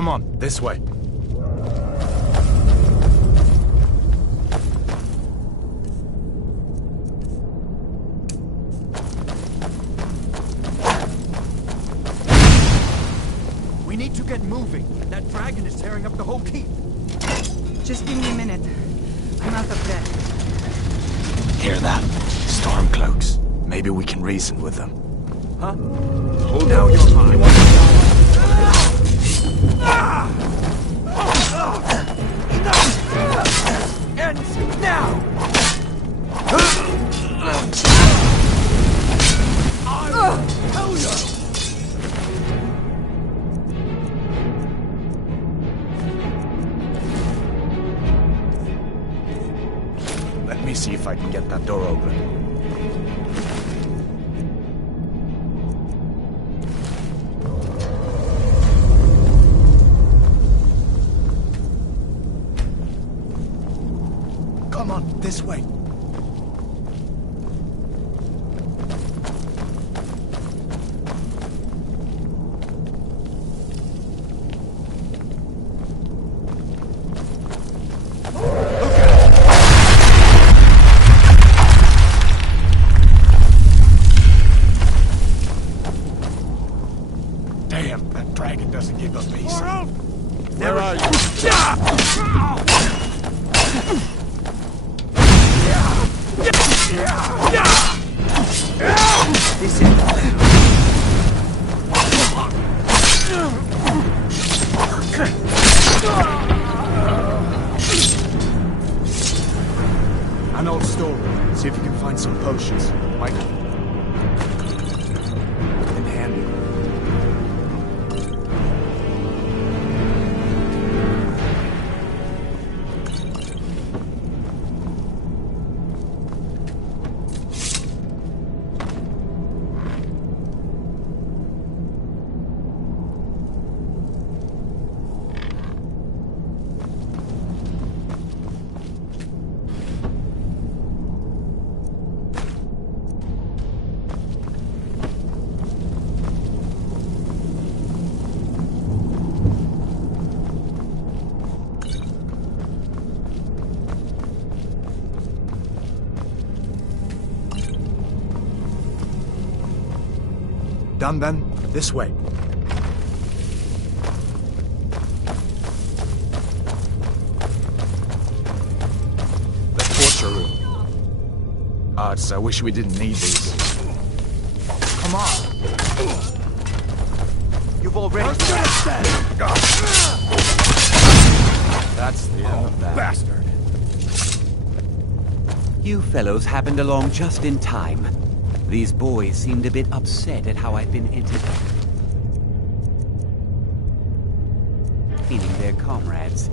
Come on, this way. We need to get moving. That dragon is tearing up the whole keep. Just give me a minute. I'm out of breath. Hear that? Stormcloaks. Maybe we can reason with them. Huh? Oh, now you're mine. Ends now! I'll tell you! Let me see if I can get that door open. Come on, this way. Damn, that dragon doesn't give up peace. Where are you? This is... An old storeroom. See if you can find some potions. Might in handy. Done then? This way. The torture room. I wish we didn't need these. Come on. You've already... That's the end of that. Bastard! You fellows happened along just in time. These boys seemed a bit upset at how I'd been entertained. Meaning their comrades.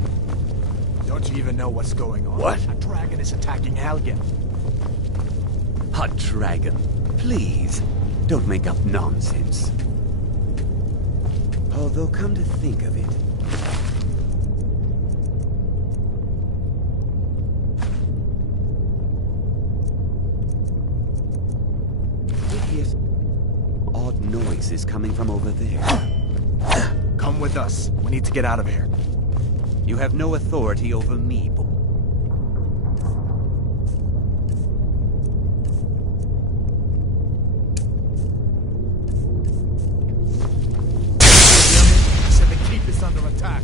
Don't you even know what's going on? What? A dragon is attacking Helgen. A dragon. Please, don't make up nonsense. Although, come to think of it, odd noises coming from over there. Come with us. We need to get out of here. You have no authority over me, boy. I said the keep is under attack.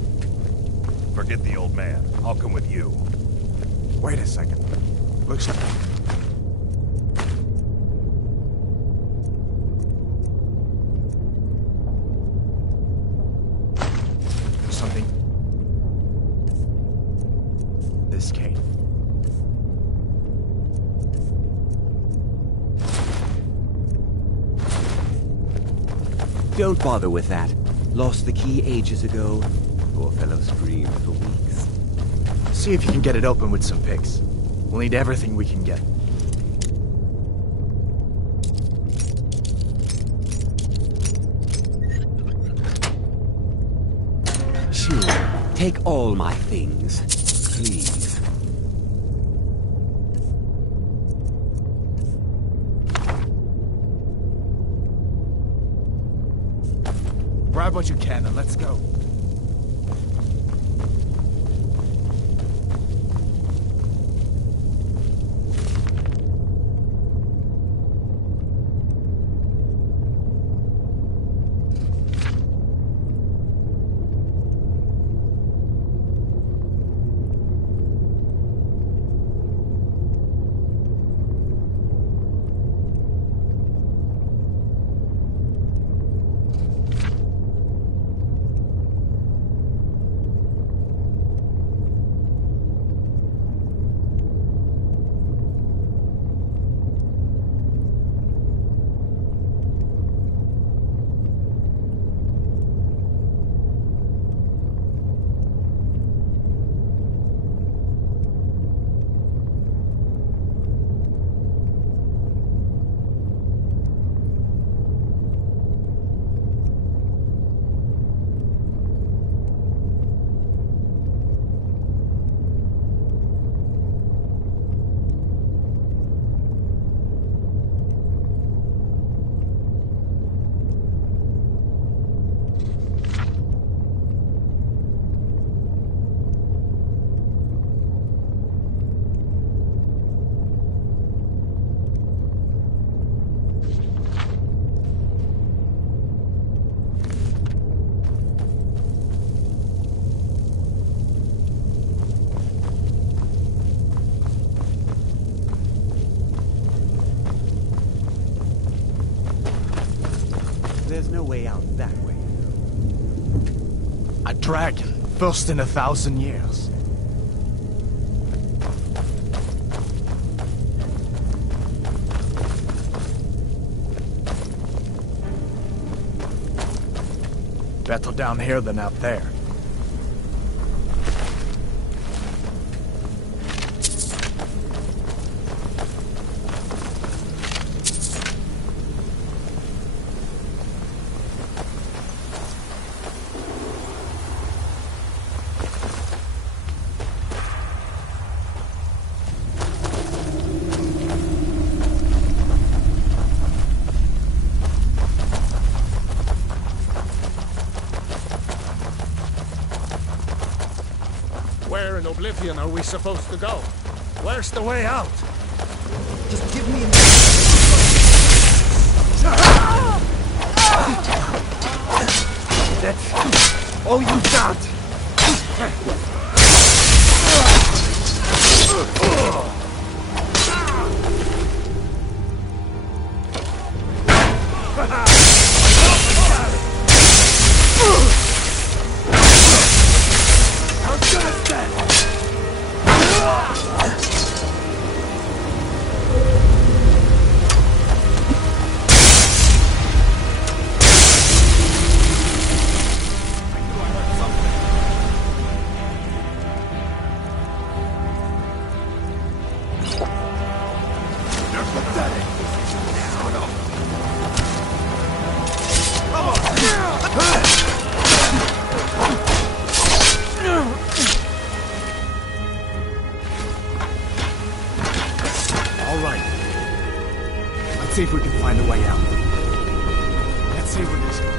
Forget the old man. I'll come with you. Wait a second. Looks like... There's something... This cave. Don't bother with that. Lost the key ages ago. Poor fellow screamed for weeks. See if you can get it open with some picks. We'll need everything we can get. Sure. Take all my things. Please. Grab what you can and let's go. there's no way out that way. A dragon, first in 1,000 years. Better down here than out there. Where in Oblivion are we supposed to go? Where's the way out? Just give me a That's all you got! Let's see if we can find a way out. Let's see where this goes.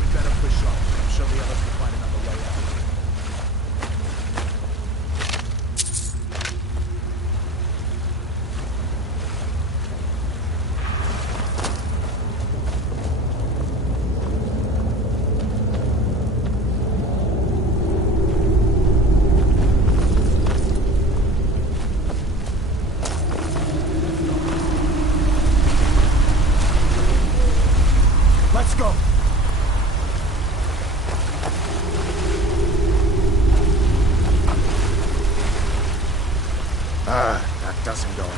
We better push on. I'm sure the others can find another way out. Let's go! That doesn't go in.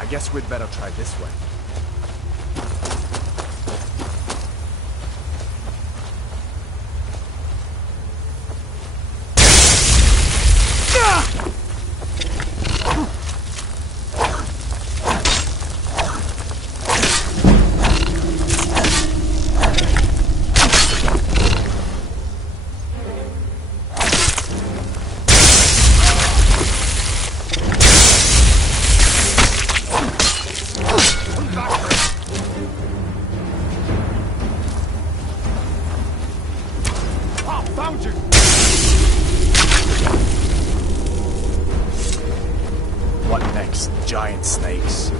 I guess we'd better try this way. Found you! What next? Giant snakes.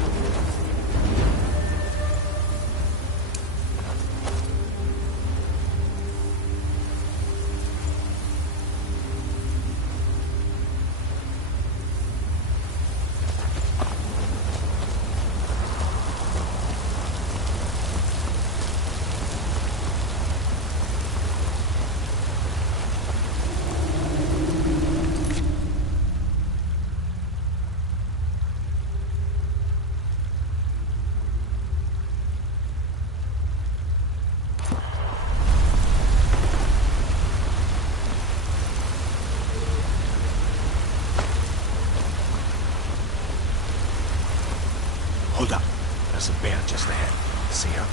Hold up. There's a bear just ahead. See her?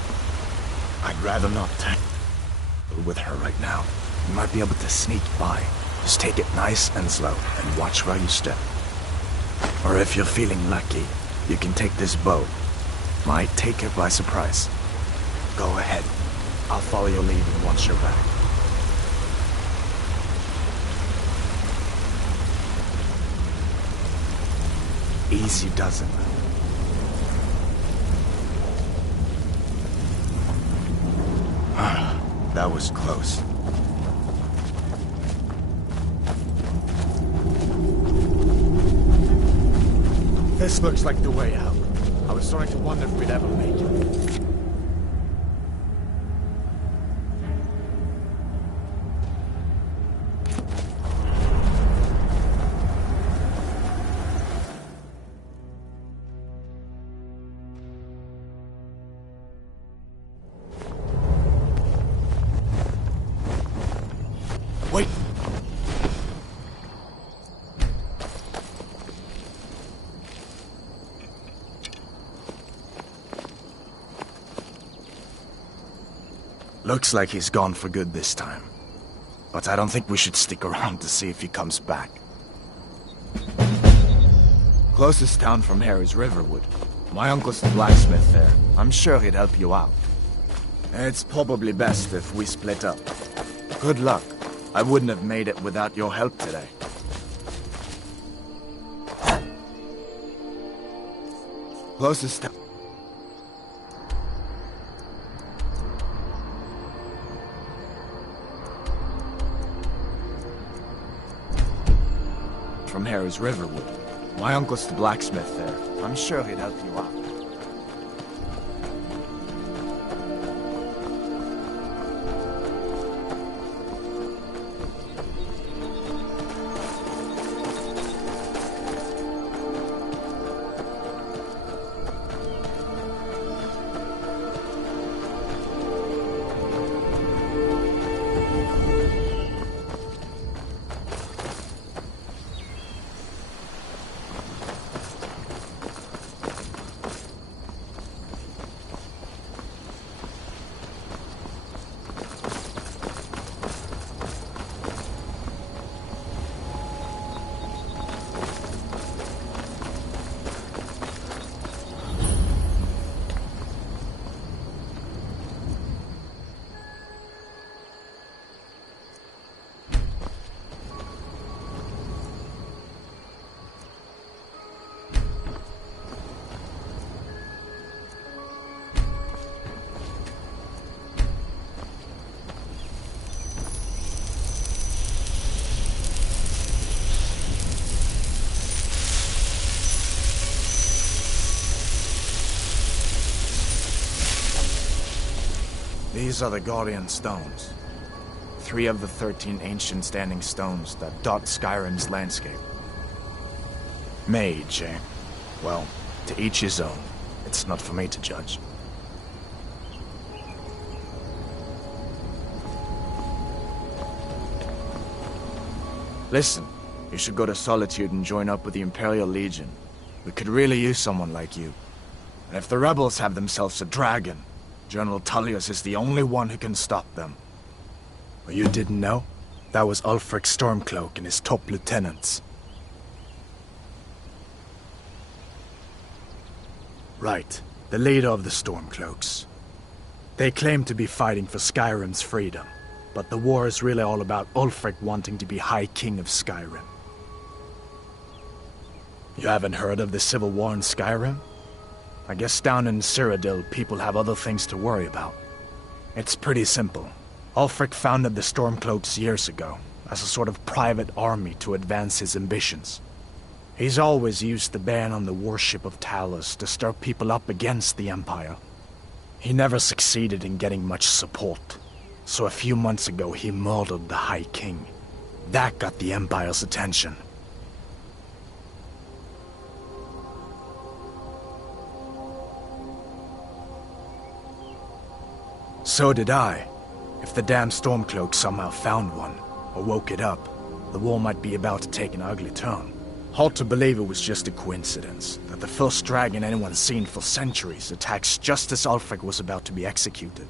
I'd rather not tangle with her right now. You might be able to sneak by. Just take it nice and slow and watch where you step. Or if you're feeling lucky, you can take this bow. Might take her by surprise. Go ahead. I'll follow your lead and watch your back. easy doesn't. That was close. This looks like the way out. I was starting to wonder if we'd ever make it. Wait! Looks like he's gone for good this time. But I don't think we should stick around to see if he comes back. Closest town from here is Riverwood. My uncle's the blacksmith there. I'm sure he'd help you out. It's probably best if we split up. Good luck. I wouldn't have made it without your help today. Closest town. From here is Riverwood. My uncle's the blacksmith there. I'm sure he'd help you out. These are the Guardian Stones. 3 of the 13 ancient standing stones that dot Skyrim's landscape. Mage, eh? Well, to each his own. It's not for me to judge. Listen, you should go to Solitude and join up with the Imperial Legion. We could really use someone like you. And if the rebels have themselves a dragon, General Tullius is the only one who can stop them. Well, you didn't know? That was Ulfric Stormcloak and his top lieutenants. Right, the leader of the Stormcloaks. They claim to be fighting for Skyrim's freedom, but the war is really all about Ulfric wanting to be High King of Skyrim. You haven't heard of the civil war in Skyrim? I guess down in Cyrodiil, people have other things to worry about. It's pretty simple. Ulfric founded the Stormcloaks years ago, as a sort of private army to advance his ambitions. He's always used the ban on the worship of Talos to stir people up against the Empire. He never succeeded in getting much support, so a few months ago he murdered the High King. That got the Empire's attention. So did I. If the damn Stormcloak somehow found one, or woke it up, the war might be about to take an ugly turn. Hard to believe it was just a coincidence, that the first dragon anyone's seen for centuries attacks just as Ulfric was about to be executed.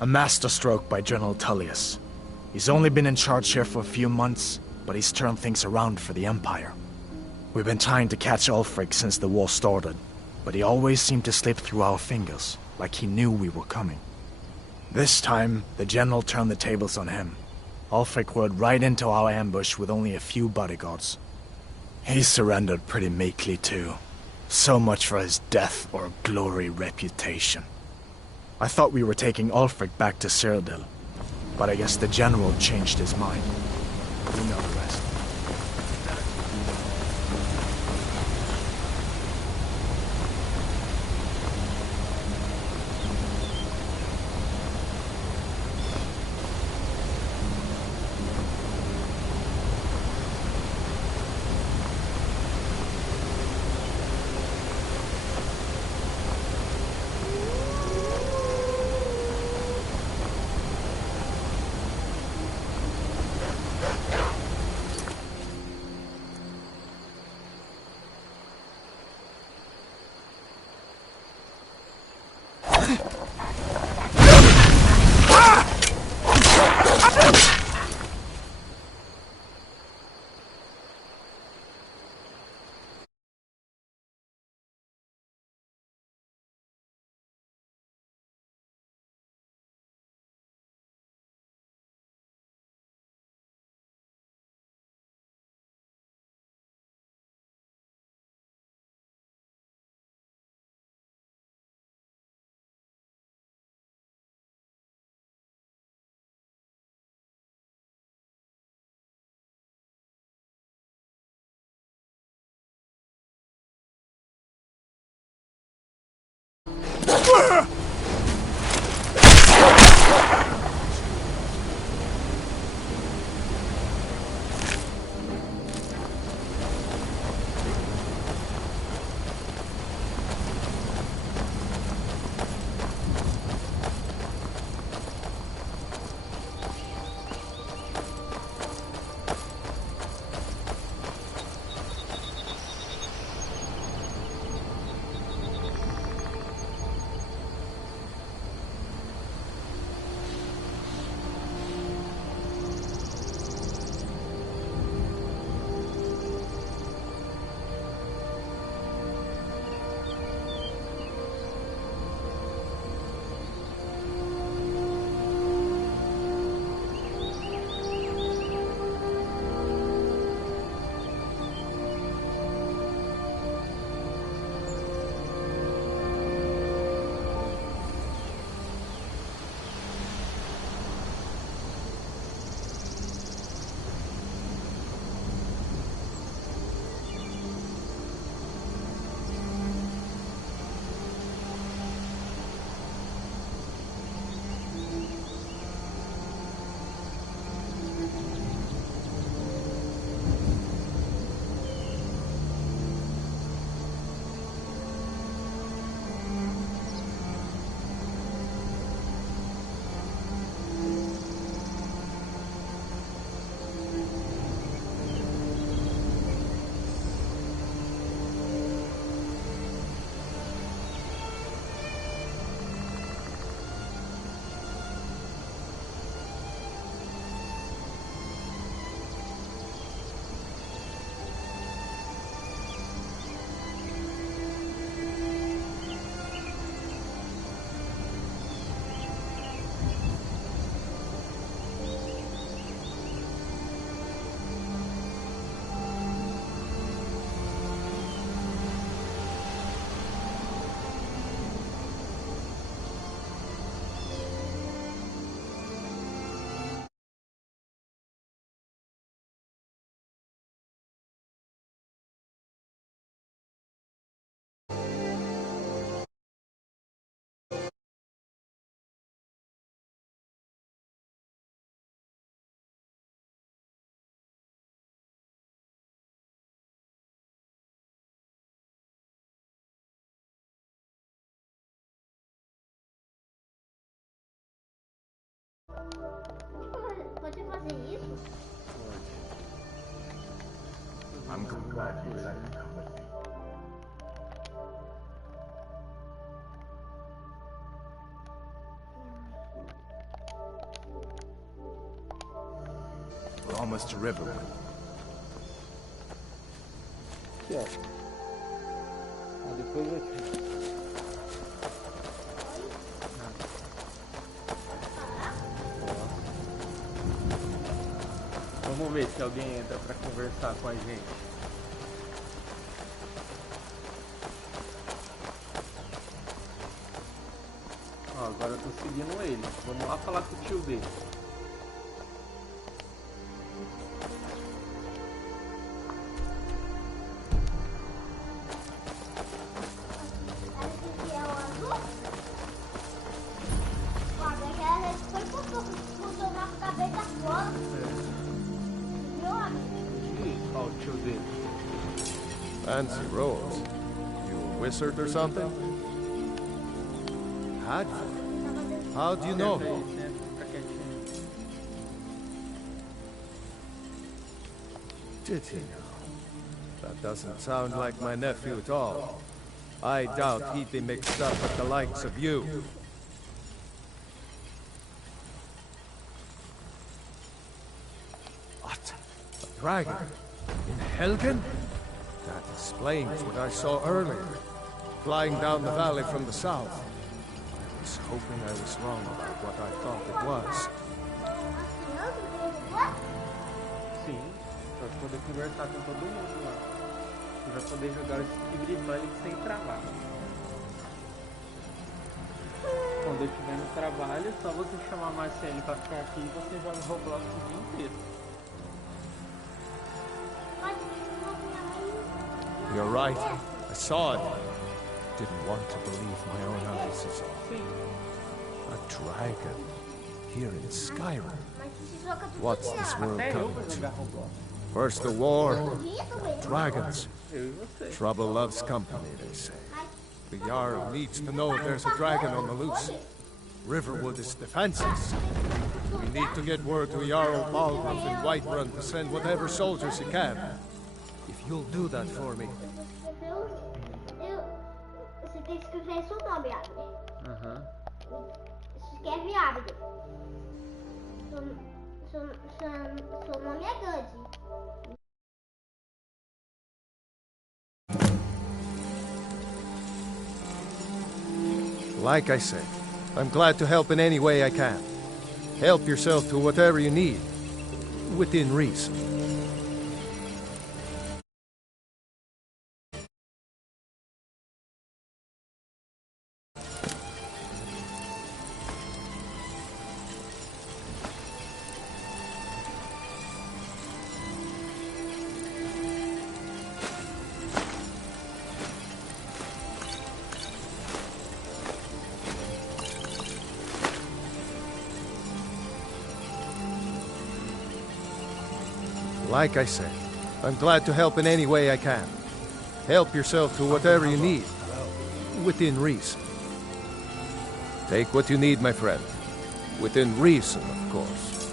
A masterstroke by General Tullius. He's only been in charge here for a few months, but he's turned things around for the Empire. We've been trying to catch Ulfric since the war started, but he always seemed to slip through our fingers, like he knew we were coming. This time, the General turned the tables on him. Ulfric rode right into our ambush with only a few bodyguards. He surrendered pretty meekly too. So much for his death or glory reputation. I thought we were taking Ulfric back to Cyrodiil, but I guess the general changed his mind. You know the rest. Pode fazer isso? I'm glad you decided to come with me. We're almost to Riverwood. Aqui, ó. Ah, depois eu te... Vamos ver se alguém entra pra conversar com a gente. Ó, agora eu tô seguindo ele. Vamos lá falar com o tio dele. Ó, o tio dele. Fancy rolls. You a wizard or something? Hadford? How do you know? Senta aí, senta, fica quietinho. Did he now? That doesn't sound like my nephew at all. I doubt he'd be mixed up with the likes of you. What? A dragon? In Helgen? That explains what I saw earlier. Flying down the valley from the south. I was hoping I was wrong about what I thought it was. Sim, vai poder conversar com todo mundo lá. E vai poder jogar esse Skyrim sem trabalho. Quando eu estiver no trabalho, é só você chamar a Marcele pra ficar aqui e você joga o Roblox o dia inteiro. You're right. I saw it. Didn't want to believe my own eyes as all. Sim. A dragon. Here in Skyrim. What's this world Até eu coming vou to? jogar Roblox. First the war, dragons. Eu e você. Trouble loves company, they say. The Jarl needs to know if there's a dragon on the loose. Riverwood is defenseless. We need to get word to Jarl Balgruuf in Whiterun to send whatever soldiers he can. If you'll do that for me. Você tem que escrever seu nome, Abner. Aham. Escreve Abner. Seu nome é Gandhi. Like I said, I'm glad to help in any way I can. Help yourself to whatever you need, within reason. Like I said, I'm glad to help in any way I can. Help yourself to whatever you need, within reason. Take what you need, my friend. Within reason, of course.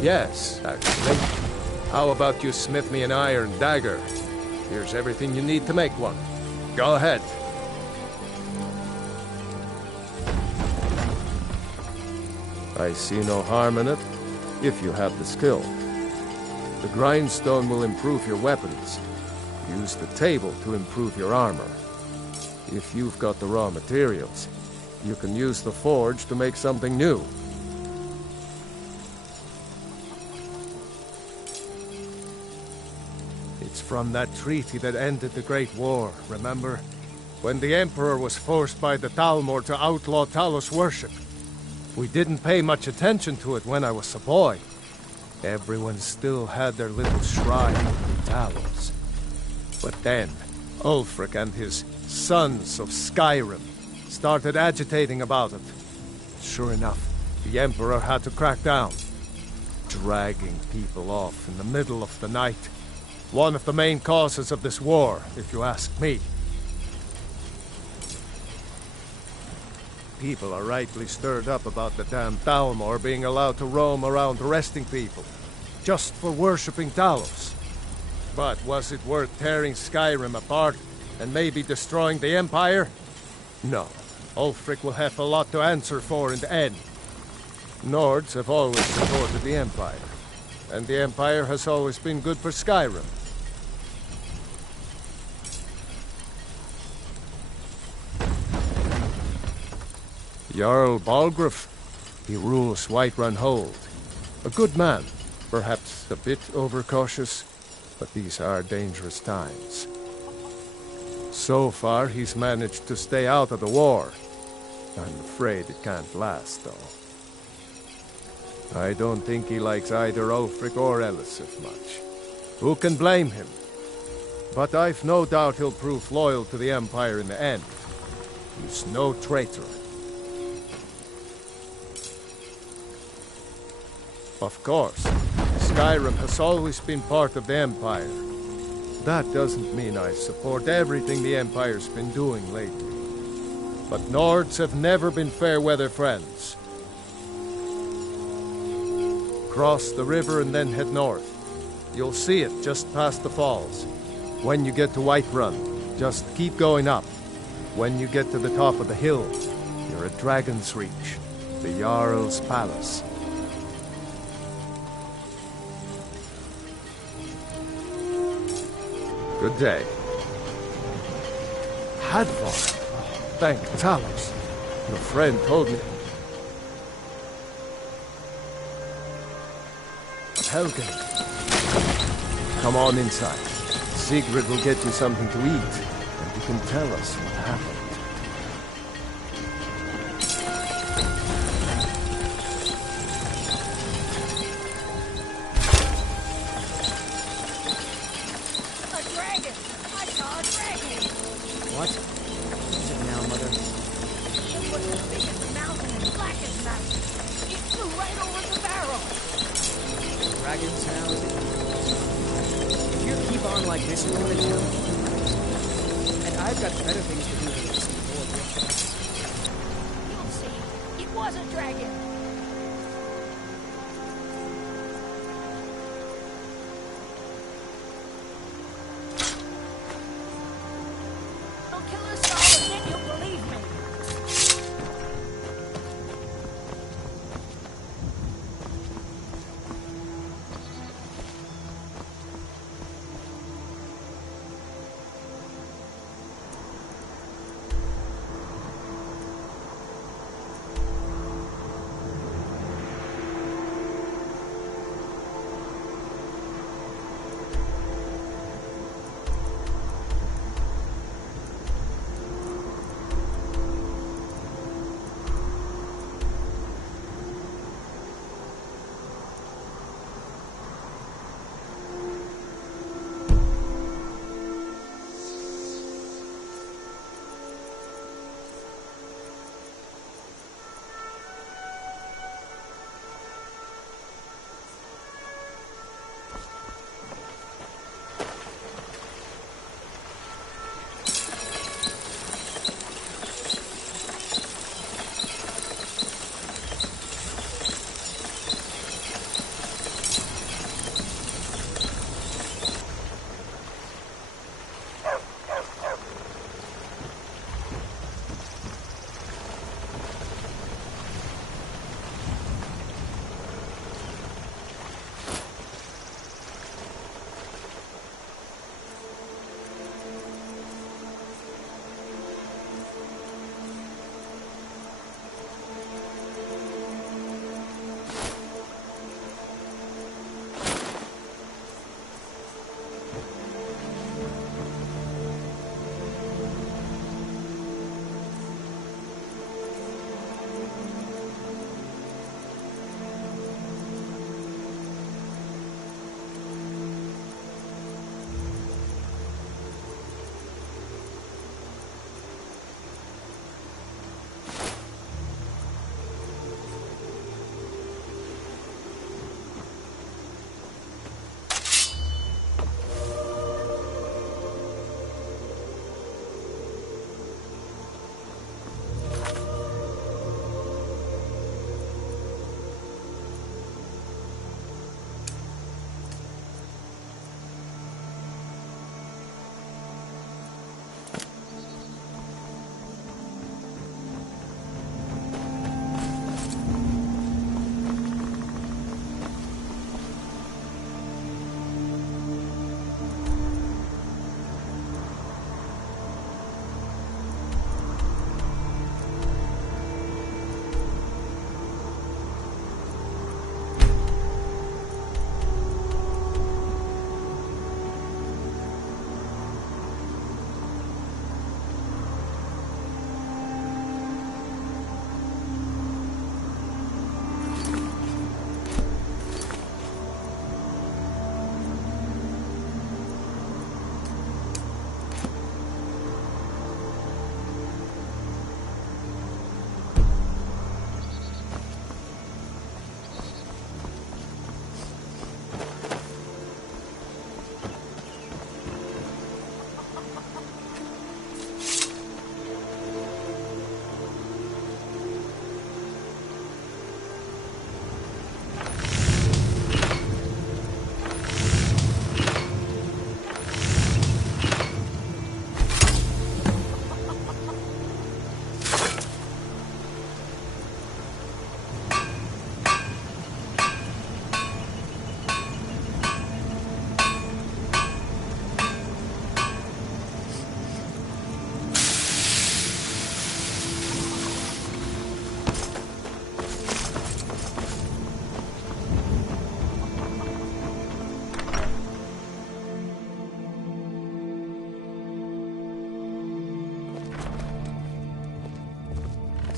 Yes, actually. How about you smith me an iron dagger? Here's everything you need to make one. Go ahead. I see no harm in it, if you have the skill. The grindstone will improve your weapons. Use the table to improve your armor. If you've got the raw materials, you can use the forge to make something new. It's from that treaty that ended the Great War, remember? When the Emperor was forced by the Thalmor to outlaw Talos worship. We didn't pay much attention to it when I was a boy. Everyone still had their little shrine in Talos. But then, Ulfric and his sons of Skyrim started agitating about it. Sure enough, the Emperor had to crack down. Dragging people off in the middle of the night. One of the main causes of this war, if you ask me. People are rightly stirred up about the damn Thalmor being allowed to roam around arresting people, just for worshipping Talos. But was it worth tearing Skyrim apart and maybe destroying the Empire? No. Ulfric will have a lot to answer for in the end. Nords have always supported the Empire, and the Empire has always been good for Skyrim. Jarl Balgruuf. He rules Whiterun Hold. A good man, perhaps a bit overcautious, but these are dangerous times. So far, he's managed to stay out of the war. I'm afraid it can't last, though. I don't think he likes either Ulfric or Elisif much. Who can blame him? But I've no doubt he'll prove loyal to the Empire in the end. He's no traitor. Of course, Skyrim has always been part of the Empire. That doesn't mean I support everything the Empire's been doing lately. But Nords have never been fair-weather friends. Cross the river and then head north. You'll see it just past the falls. When you get to Whiterun, just keep going up. When you get to the top of the hill, you're at Dragon's Reach, the Jarl's palace. Good day. Hadvar. Thank Talos. Your friend told me. Helgen. Come on inside. Sigrid will get you something to eat, and you can tell us what happened.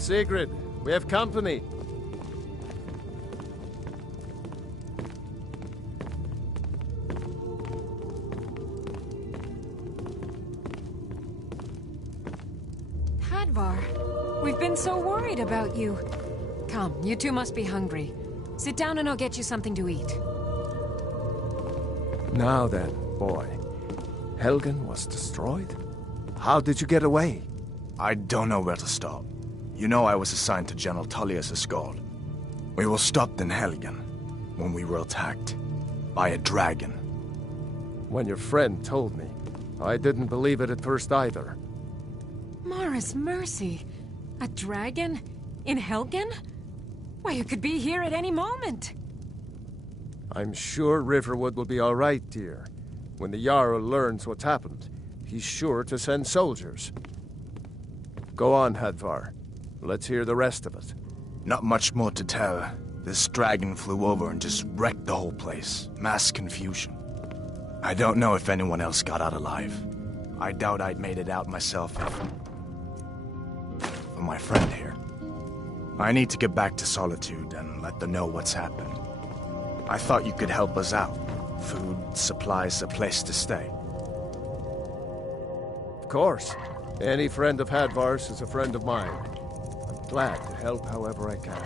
Sigrid, we have company. Hadvar, we've been so worried about you. Come, you two must be hungry. Sit down and I'll get you something to eat. Now then, boy. Helgen was destroyed? How did you get away? I don't know where to start. You know I was assigned to General Tullius' escort. We were stopped in Helgen when we were attacked by a dragon. When your friend told me, I didn't believe it at first either. Mara's mercy. A dragon? In Helgen? Why, you could be here at any moment. I'm sure Riverwood will be all right, dear. When the Jarl learns what's happened, he's sure to send soldiers. Go on, Hadvar. Let's hear the rest of it. Not much more to tell. This dragon flew over and just wrecked the whole place. Mass confusion. I don't know if anyone else got out alive. I doubt I'd made it out myself for my friend here. I need to get back to Solitude and let them know what's happened. I thought you could help us out. Food, supplies, a place to stay. Of course. Any friend of Hadvar's is a friend of mine. I'm glad to help however I can.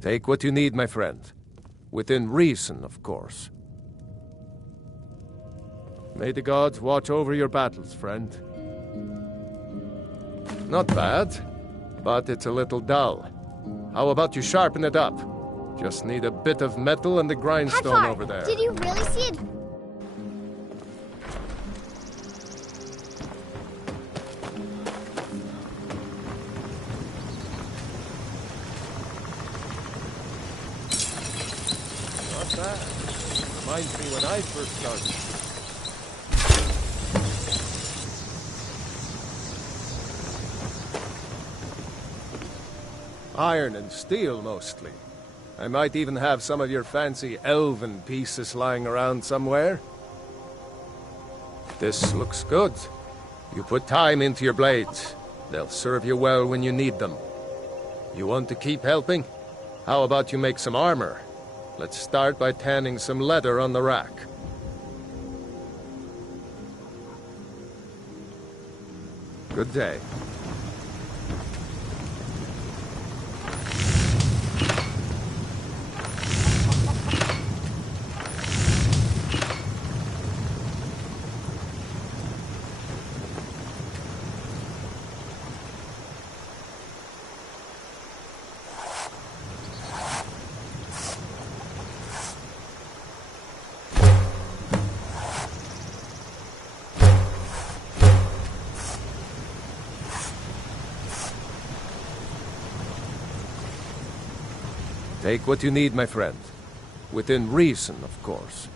Take what you need, my friend. Within reason, of course. May the gods watch over your battles, friend. Not bad, but it's a little dull. How about you sharpen it up? Just need a bit of metal and the grindstone Hadvar, over there. did you really see it? Not bad. Reminds me when I first started. Iron and steel, mostly. I might even have some of your fancy elven pieces lying around somewhere. This looks good. You put time into your blades. They'll serve you well when you need them. You want to keep helping? How about you make some armor? Let's start by tanning some leather on the rack. Good day. Take what you need, my friend. Within reason, of course.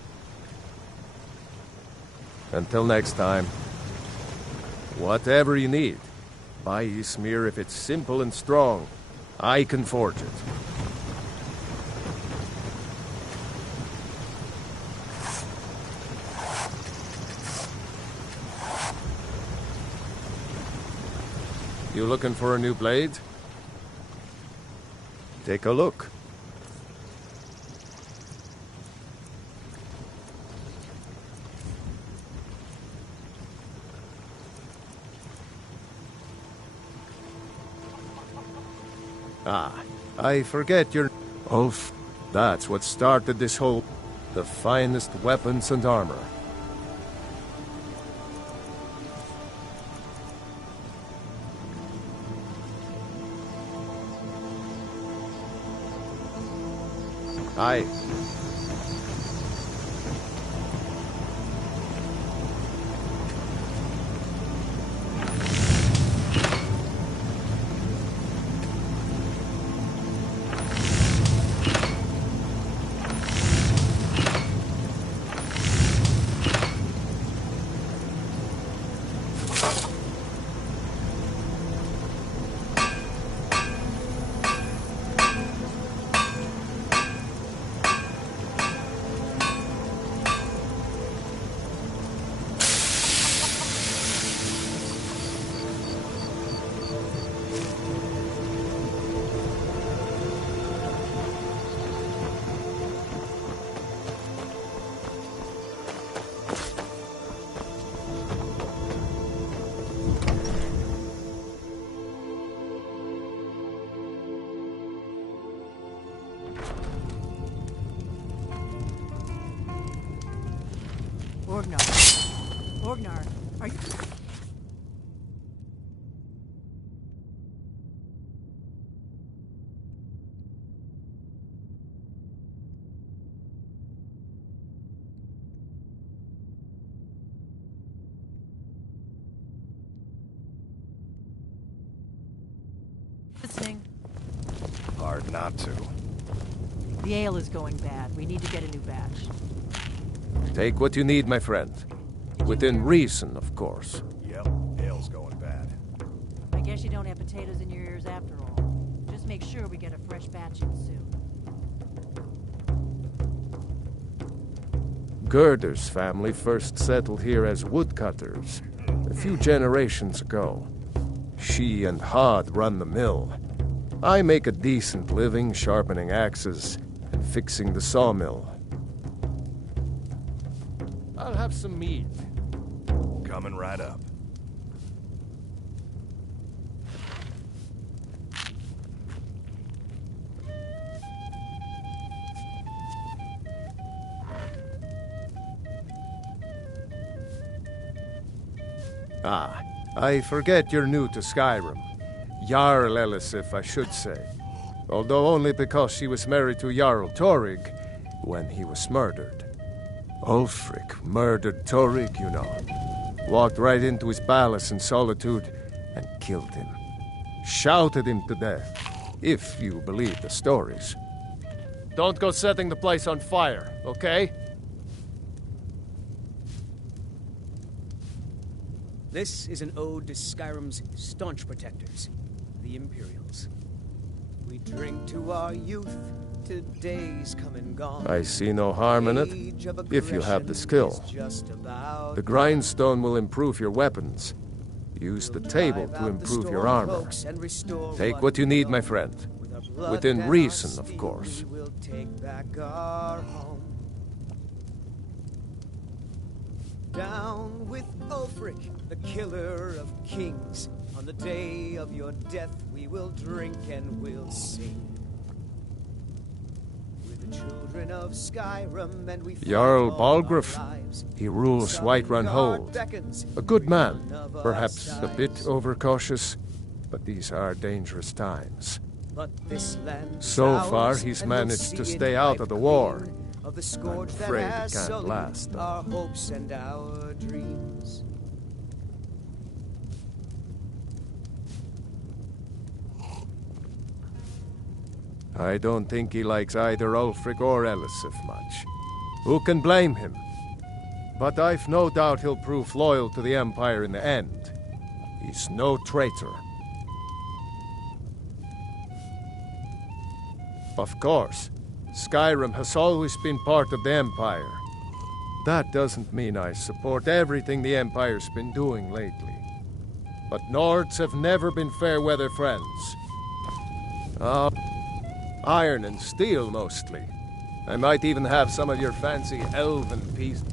Until next time. Whatever you need. Buy Ysmir if it's simple and strong. I can forge it. You looking for a new blade? Take a look. Ah, I forget your... Ulf. That's what started this whole... The finest weapons and armor. Aye. Are you... Listening. Hard not to. The ale is going bad. We need to get a new batch. Take what you need, my friend. Within reason, of course. Yep, ale's going bad. I guess you don't have potatoes in your ears after all. Just make sure we get a fresh batch in soon. Gerder's family first settled here as woodcutters a few generations ago. She and Hod run the mill. I make a decent living sharpening axes and fixing the sawmill. I'll have some meat. Coming right up. Ah, I forget you're new to Skyrim. Jarl Elisif, I should say. Although only because she was married to Jarl Torrig when he was murdered. Ulfric murdered Torrig, you know. Walked right into his palace in Solitude and killed him. Shouted him to death, if you believe the stories. Don't go setting the place on fire, okay? This is an ode to Skyrim's staunch protectors, the Imperials. We drink to our youth, to days come and gone. I see no harm in it, if you have the skill. The grindstone will improve your weapons. Use the table to improve your armor. Take what you need, my friend. Within reason, of course. We'll take back our home. Down with Ulfric, the killer of kings. On the day of your death, we will drink and we'll sing. We're the children of Skyrim, and we Jarl Balgruuf, he rules Whiterun Hold. A good man, perhaps a bit overcautious, but these are dangerous times. So far, he's managed to stay out of the war. Of the I'm scourge afraid that it has can't sullied last. our hopes and our dreams. I don't think he likes either Ulfric or Elisif much. Who can blame him? But I've no doubt he'll prove loyal to the Empire in the end. He's no traitor. Of course, Skyrim has always been part of the Empire. That doesn't mean I support everything the Empire's been doing lately. But Nords have never been fair-weather friends. Iron and steel, mostly. I might even have some of your fancy elven pieces.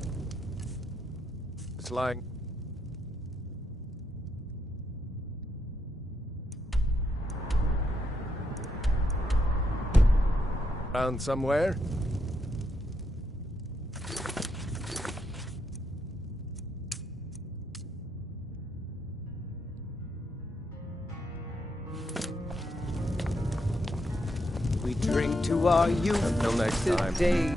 It's lying around somewhere. We drink to our youth. Until next time. Today.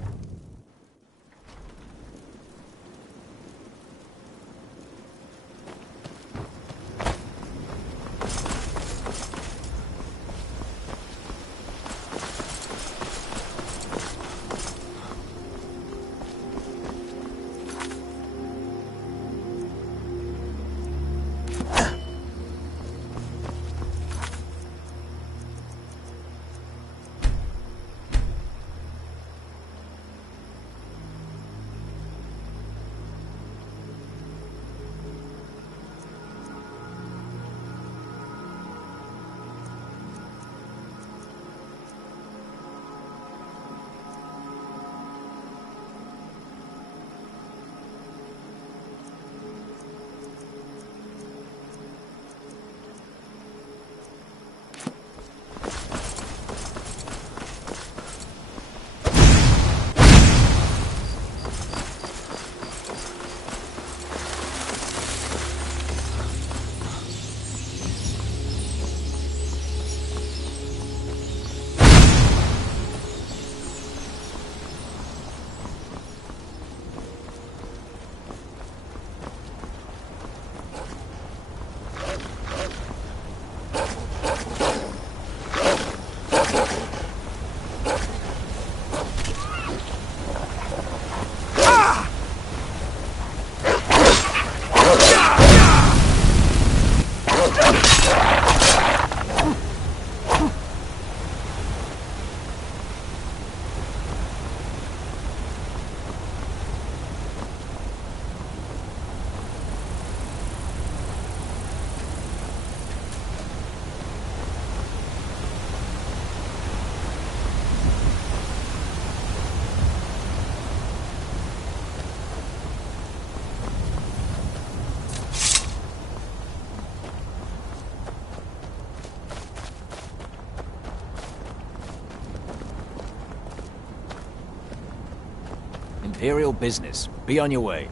Imperial business. Be on your way.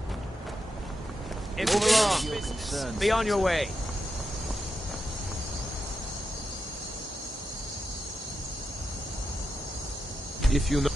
Move along. Be on your way. If you know...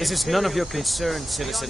This is none of your concern, citizen.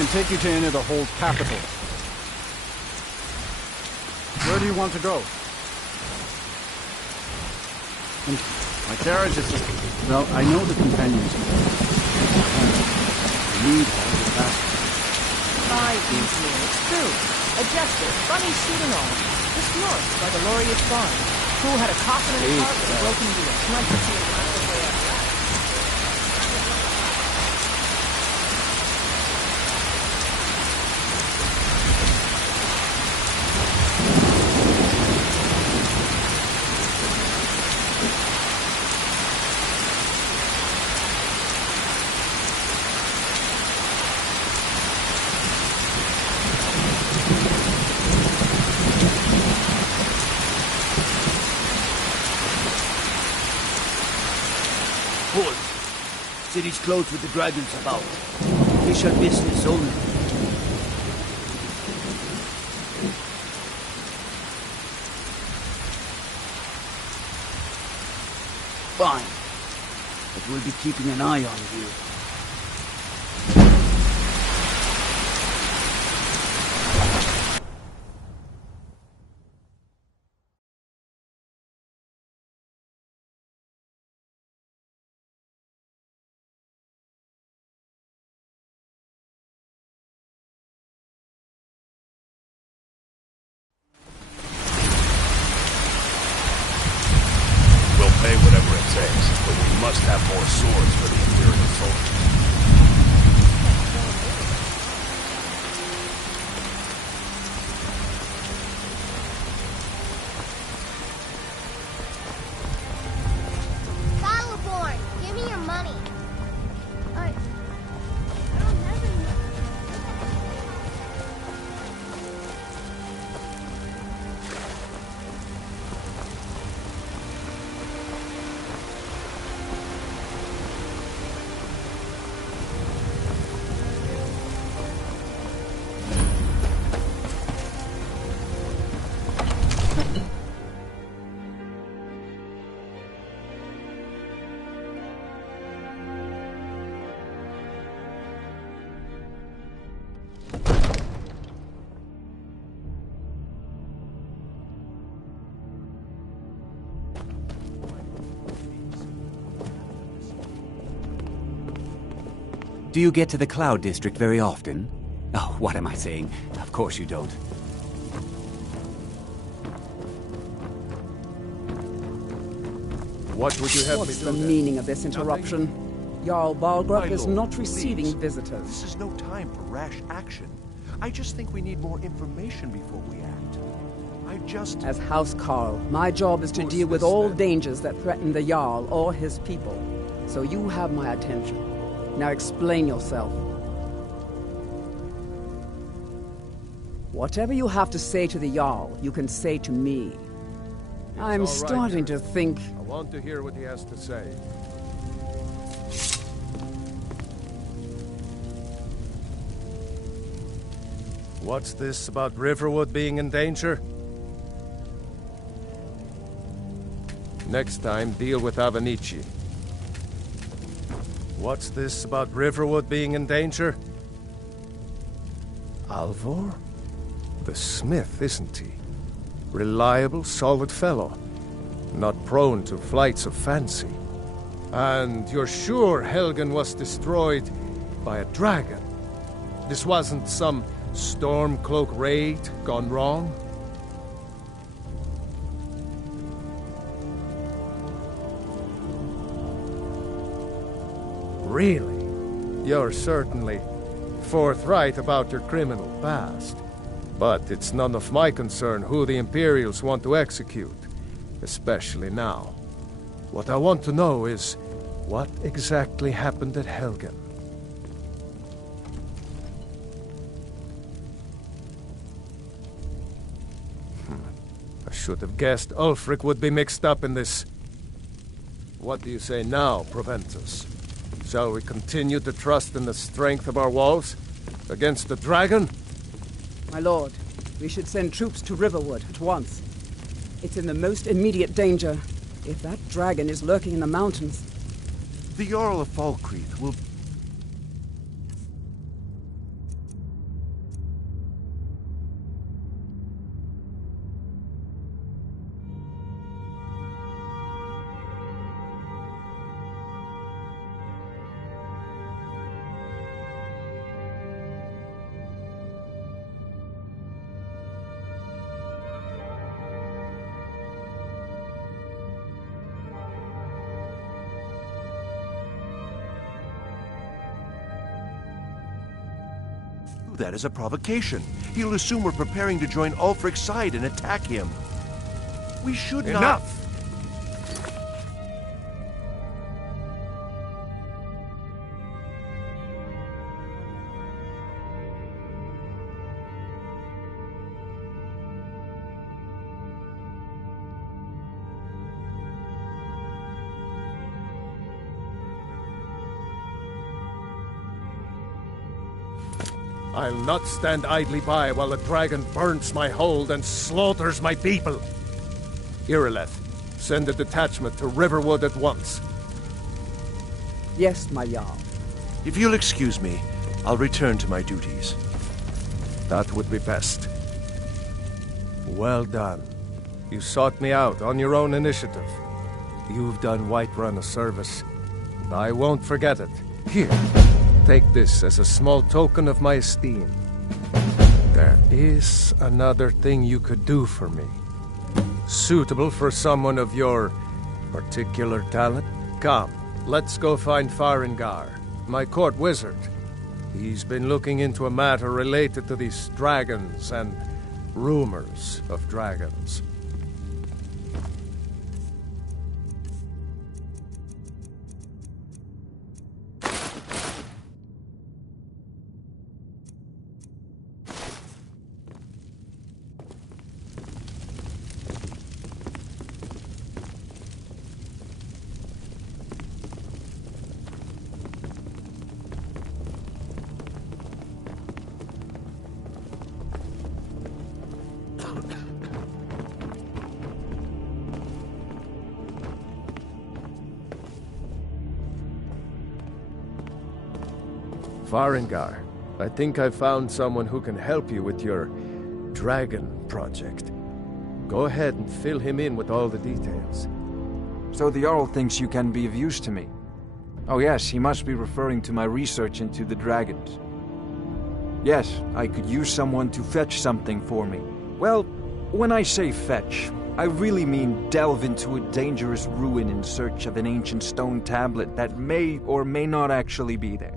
can take you to any of the hold capital. Where do you want to go? My carriage is just... Well, I know the companions. Need all the fast. Easier, it's true. A jester, funny suit and all. Just yours, by the Laureate Farm. Who had a coffin in his heart with a broken wheel. Went to see him right away after that. City's closed with the dragons about. Official business only. Fine. But we'll be keeping an eye on you. Pay whatever it takes, but we must have more swords for the Imperial soldiers. Battleborn, give me your money. I don't have any money. Do you get to the Cloud District very often? Oh, what am I saying? Of course you don't. What would you have What's me the do then? meaning of this interruption? Jarl Balgruuf is Lord, not receiving please. visitors. This is no time for rash action. I just think we need more information before we act. As House Carl, my job is to deal with all dangers that threaten the Jarl or his people. So you have my attention. Now explain yourself. Whatever you have to say to the Jarl, you can say to me. I'm all right, starting to think... I want to hear what he has to say. What's this about Riverwood being in danger? Next time, deal with Avenici. What's this about Riverwood being in danger? Alvor? The smith, isn't he? Reliable, solid fellow. Not prone to flights of fancy. And you're sure Helgen was destroyed by a dragon? This wasn't some Stormcloak raid gone wrong? Really? You're certainly forthright about your criminal past. But it's none of my concern who the Imperials want to execute, especially now. What I want to know is, what exactly happened at Helgen? I should have guessed Ulfric would be mixed up in this. What do you say now, Proventus? Shall we continue to trust in the strength of our walls against the dragon? My lord, we should send troops to Riverwood at once. It's in the most immediate danger. If that dragon is lurking in the mountains... The Jarl of Falkreath will... that as a provocation. He'll assume we're preparing to join Ulfric's side and attack him. We should not... Enough! I'll not stand idly by while the dragon burns my hold and slaughters my people. Irileth, send a detachment to Riverwood at once. Yes, my Jarl. If you'll excuse me, I'll return to my duties. That would be best. Well done. You sought me out on your own initiative. You've done Whiterun a service. I won't forget it. Here. Take this as a small token of my esteem. There is another thing you could do for me. Suitable for someone of your particular talent. Come, let's go find Farengar, my court wizard. He's been looking into a matter related to these dragons and rumors of dragons. Farengar, I think I've found someone who can help you with your dragon project. Go ahead and fill him in with all the details. So the Jarl thinks you can be of use to me. Oh yes, he must be referring to my research into the dragons. Yes, I could use someone to fetch something for me. Well, when I say fetch, I really mean delve into a dangerous ruin in search of an ancient stone tablet that may or may not actually be there.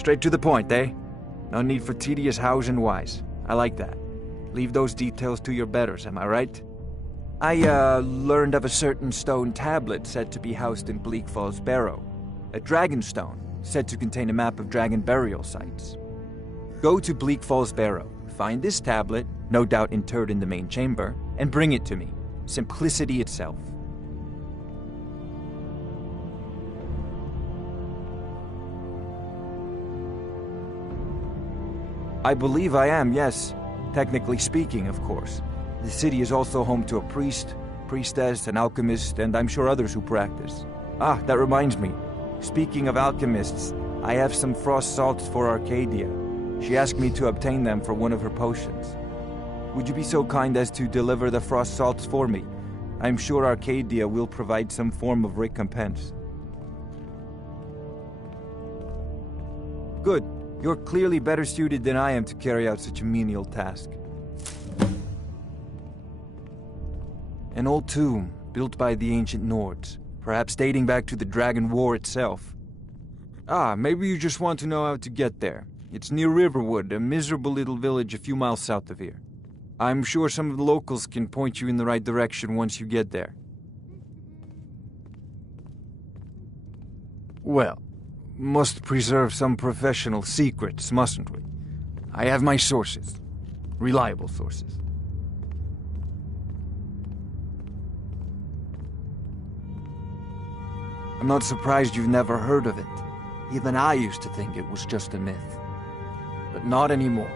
Straight to the point, eh? No need for tedious hows and whys. I like that. Leave those details to your betters, am I right? I, learned of a certain stone tablet said to be housed in Bleak Falls Barrow. A dragon stone, said to contain a map of dragon burial sites. Go to Bleak Falls Barrow, find this tablet, no doubt interred in the main chamber, and bring it to me. Simplicity itself. I believe I am, yes. Technically speaking, of course. The city is also home to a priest, priestess, an alchemist, and I'm sure others who practice. Ah, that reminds me. Speaking of alchemists, I have some frost salts for Arcadia. She asked me to obtain them for one of her potions. Would you be so kind as to deliver the frost salts for me? I'm sure Arcadia will provide some form of recompense. Good. You're clearly better suited than I am to carry out such a menial task. An old tomb, built by the ancient Nords, perhaps dating back to the Dragon War itself. Ah, maybe you just want to know how to get there. It's near Riverwood, a miserable little village a few miles south of here. I'm sure some of the locals can point you in the right direction once you get there. Well, must preserve some professional secrets, mustn't we? I have my sources. Reliable sources. I'm not surprised you've never heard of it. Even I used to think it was just a myth. But not anymore.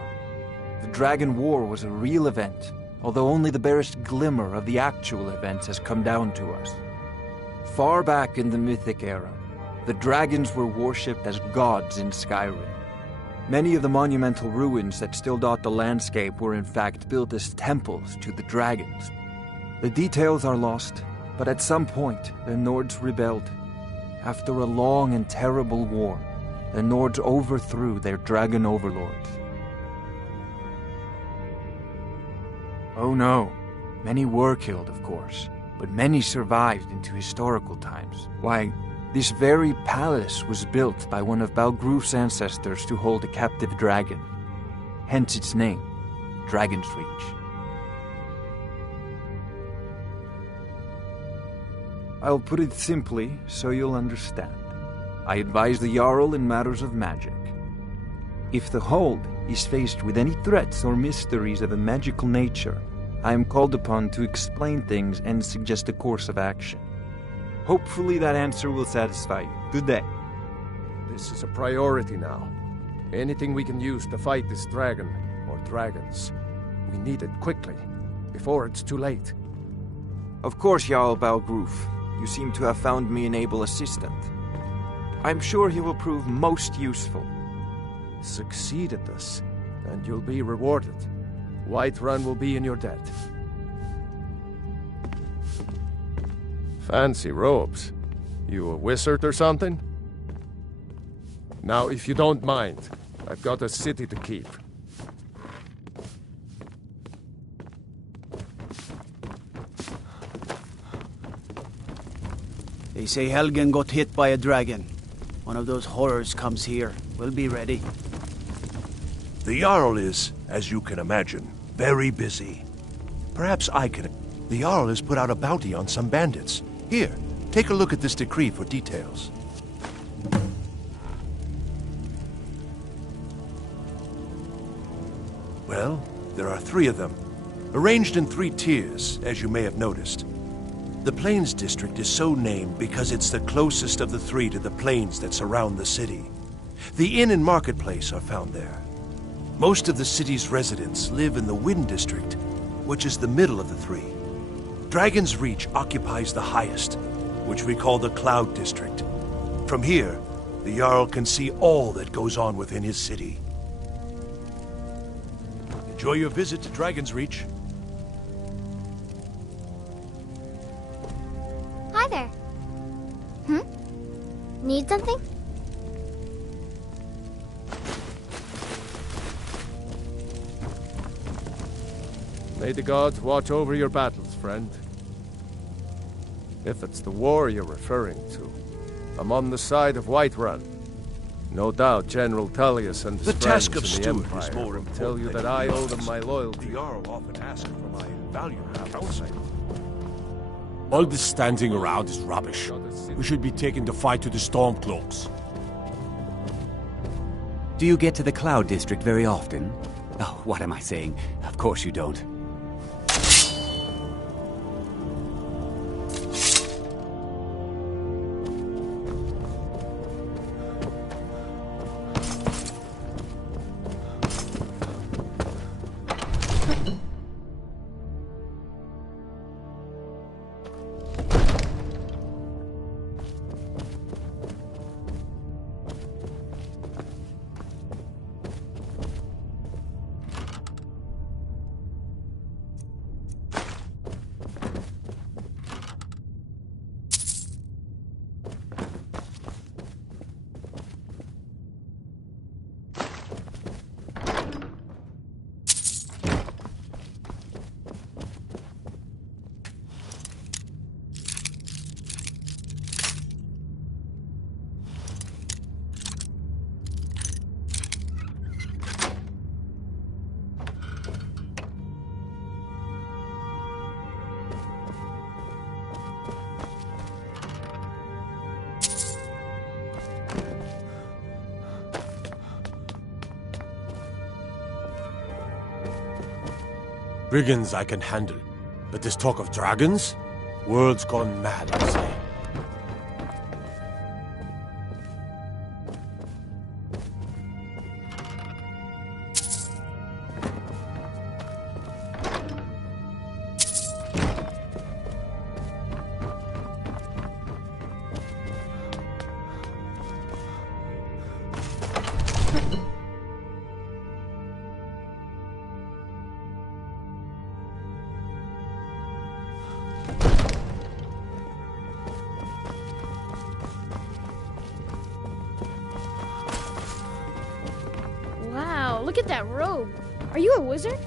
The Dragon War was a real event, although only the barest glimmer of the actual events has come down to us. Far back in the Mythic era, the dragons were worshipped as gods in Skyrim. Many of the monumental ruins that still dot the landscape were in fact built as temples to the dragons. The details are lost, but at some point, the Nords rebelled. After a long and terrible war, the Nords overthrew their dragon overlords. Oh no, many were killed, of course. but many survived into historical times. Why, this very palace was built by one of Balgroof's ancestors to hold a captive dragon. Hence its name, Dragon's Reach. I'll put it simply so you'll understand. I advise the Jarl in matters of magic. If the Hold is faced with any threats or mysteries of a magical nature, I am called upon to explain things and suggest a course of action. Hopefully that answer will satisfy you. Good day. This is a priority now. Anything we can use to fight this dragon, or dragons, we need it quickly, before it's too late. Of course, Jarl Balgroof. You seem to have found me an able assistant. I'm sure he will prove most useful. Succeed at this, and you'll be rewarded. Whiterun will be in your debt. Fancy robes. You a wizard or something? Now, if you don't mind, I've got a city to keep. They say Helgen got hit by a dragon. One of those horrors comes here. We'll be ready. The Jarl is, as you can imagine, very busy. Perhaps I can... The Jarl has put out a bounty on some bandits. Here, take a look at this decree for details. Well, there are 3 of them, arranged in 3 tiers, as you may have noticed. The Plains District is so named because it's the closest of the 3 to the plains that surround the city. The inn and marketplace are found there. Most of the city's residents live in the Wind District, which is the middle of the 3. Dragon's Reach occupies the highest, which we call the Cloud District. From here, the Jarl can see all that goes on within his city. Enjoy your visit to Dragon's Reach. Hi there. Need something? May the gods watch over your battles, friend. If it's the war you're referring to, I'm on the side of Whiterun. No doubt General Tullius and his The friends task of in the steward Empire is more will important tell you than that I you owe them realize. my loyalty. The Jarl often asks for my invaluable counsel. All this standing around is rubbish. We should be taking the fight to the Stormcloaks. Do you get to the Cloud District very often? Oh, what am I saying? Of course you don't. Brigands I can handle, but this talk of dragons? World's gone mad, I say. Wow, look at that robe. Are you a wizard?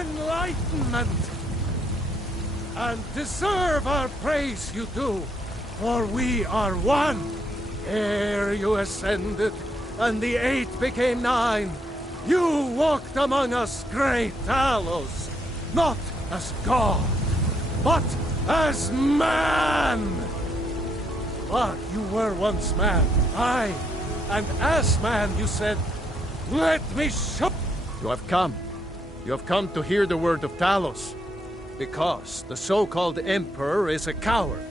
enlightenment. And deserve our praise you do, for we are one. Ere you ascended, and the 8 became 9, you walked among us, great Talos, not as God, but as man. But you were once man, aye, and as man you said, let me show... You have come. You have come to hear the word of Talos. Because the so-called Emperor is a coward.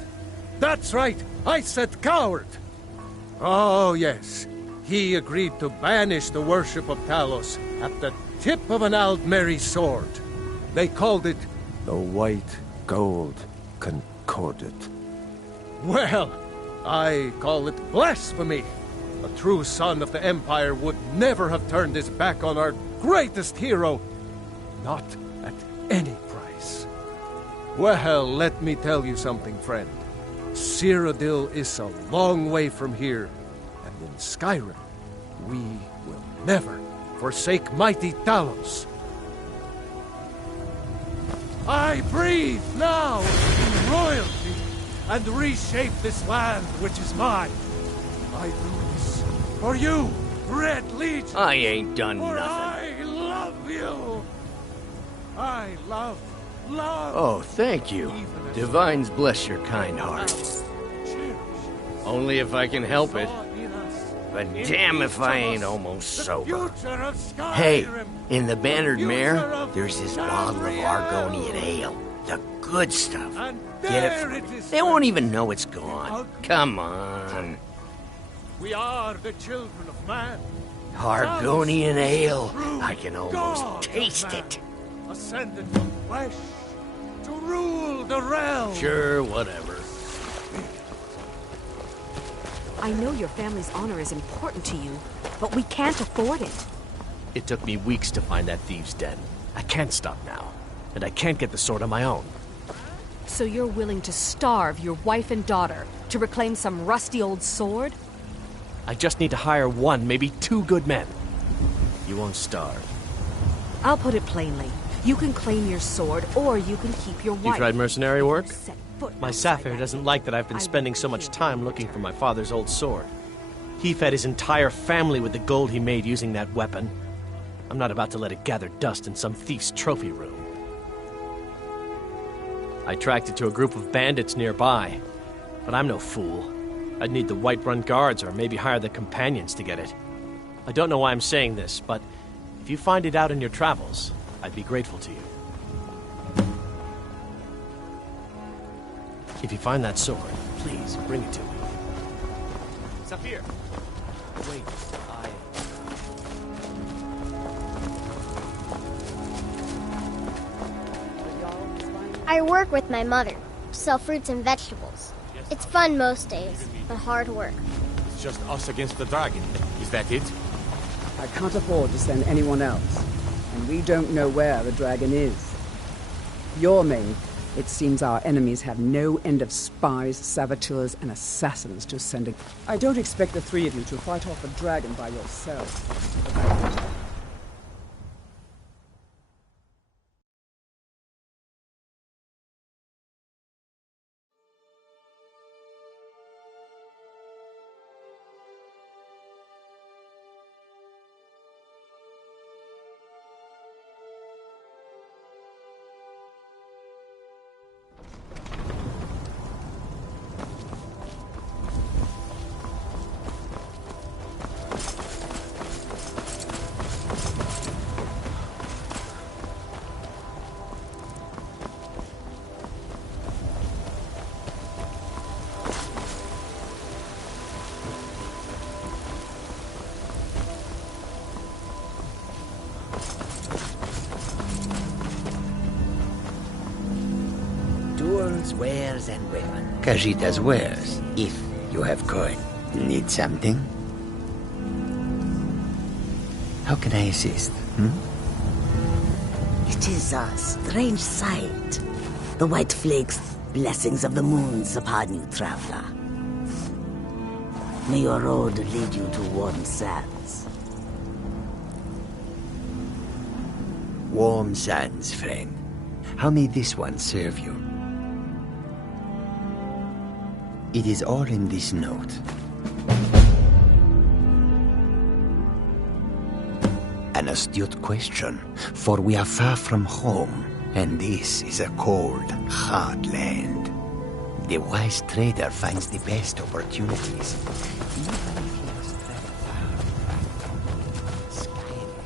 That's right, I said coward! Oh yes, he agreed to banish the worship of Talos at the tip of an Aldmeri sword. They called it the White Gold Concordat. Well, I call it blasphemy. A true son of the Empire would never have turned his back on our greatest hero. Not at any price. Well, let me tell you something, friend. Cyrodiil is a long way from here, and in Skyrim, we will never forsake mighty Talos. I breathe now in royalty, and reshape this land which is mine. I do this for you, Red Legion. I ain't done for nothing. I love you. I love. Oh, thank you. Divines bless your kind heart. Only if I can help it. But damn if I ain't almost sober. Hey, in the Bannered Mare, there's this bottle of Argonian ale. The good stuff. Get it for me. They won't even know it's gone. Come on. We are the children of man. Argonian ale. I can almost taste it. Ascended from flesh to rule the realm. Sure, whatever. I know your family's honor is important to you, but we can't afford it. It took me weeks to find that thieves' den. I can't stop now, and I can't get the sword on my own. So you're willing to starve your wife and daughter to reclaim some rusty old sword? I just need to hire 1, maybe 2 good men. You won't starve. I'll put it plainly. You can claim your sword, or you can keep your wife. You tried mercenary work? My Sapphire doesn't like that I've been spending so much time looking for my father's old sword. He fed his entire family with the gold he made using that weapon. I'm not about to let it gather dust in some thief's trophy room. I tracked it to a group of bandits nearby, but I'm no fool. I'd need the Whiterun guards or maybe hire the companions to get it. I don't know why I'm saying this, but if you find it out in your travels, I'd be grateful to you. If you find that sword, please bring it to me. Saphir! Wait, I work with my mother, sell fruits and vegetables. It's fun most days, but hard work. It's just us against the dragon. Is that it? I can't afford to send anyone else, and we don't know where the dragon is. Your maid, it seems our enemies have no end of spies, saboteurs, and assassins to send it. I don't expect the 3 of you to fight off a dragon by yourselves. Tools, wares, and weapons. Khajiita's wares, if you have coin. Need something? How can I assist? It is a strange sight. The white flakes, blessings of the moons upon you, traveler. May your road lead you to warm sands. warm sands, friend. How may this one serve you? It is all in this note. An astute question, for we are far from home, and this is a cold, hard land. The wise trader finds the best opportunities. Even if he must travel far from Skyrim.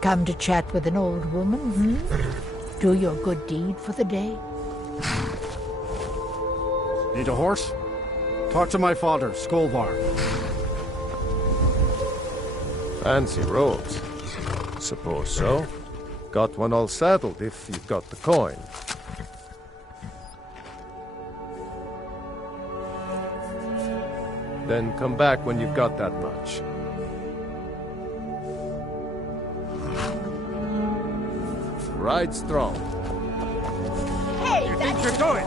Come to chat with an old woman, Do your good deed for the day? Need a horse? Talk to my father, Skolvar. Fancy robes. Suppose so. Got one all saddled if you've got the coin. Then come back when you've got that much. Ride strong. Hey, you think you're going?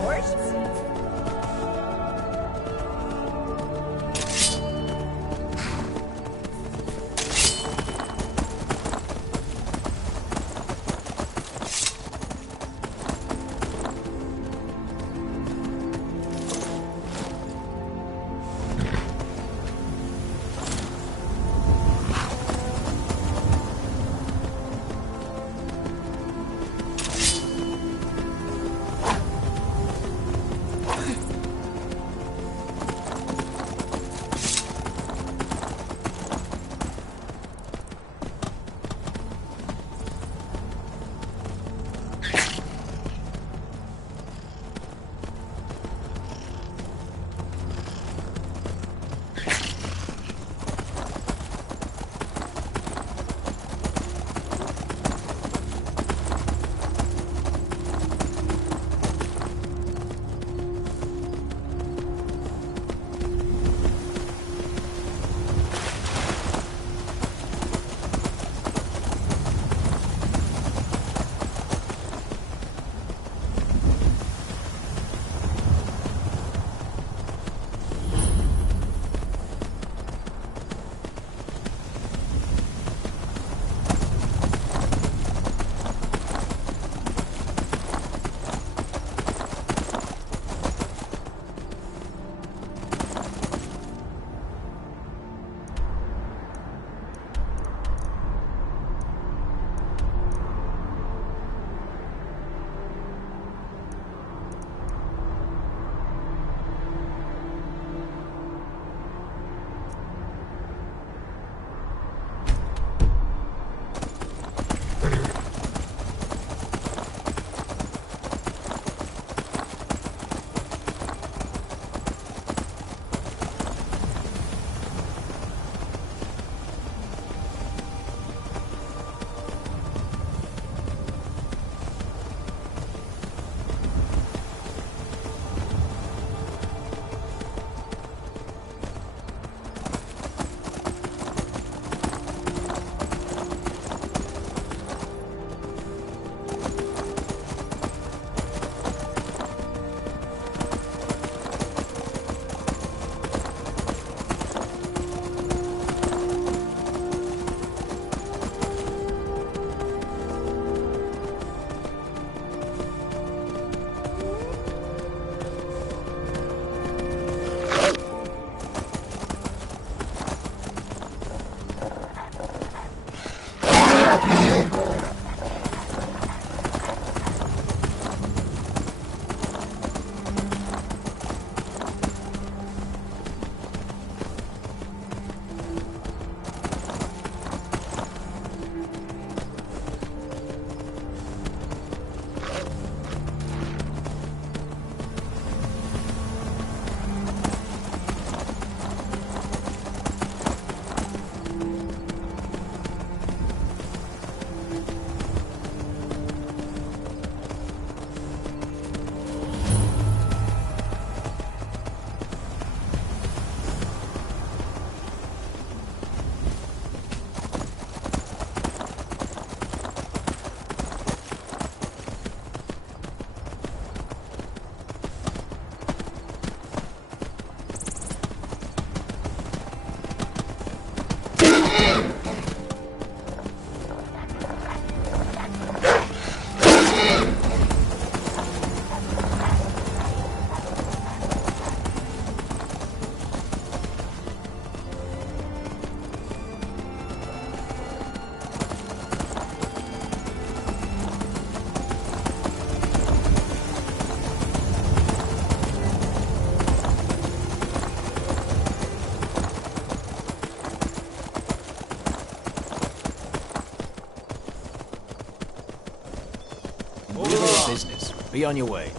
Be on your way.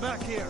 Back here.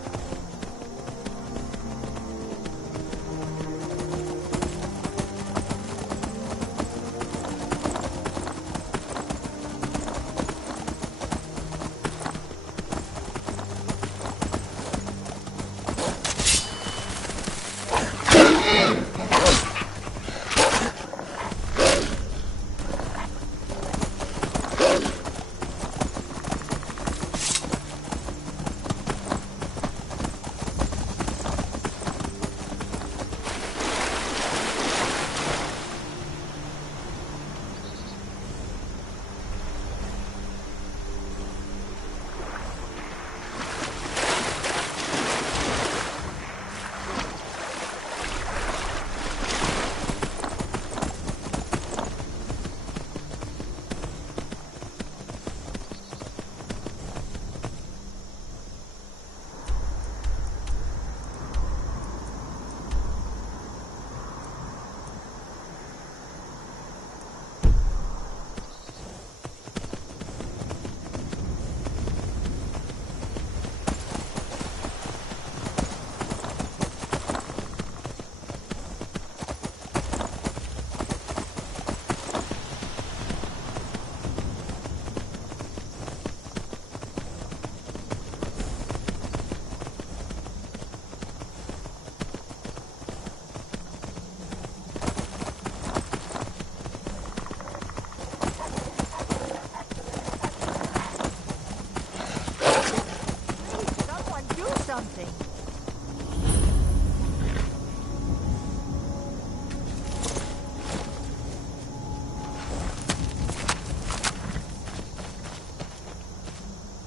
something.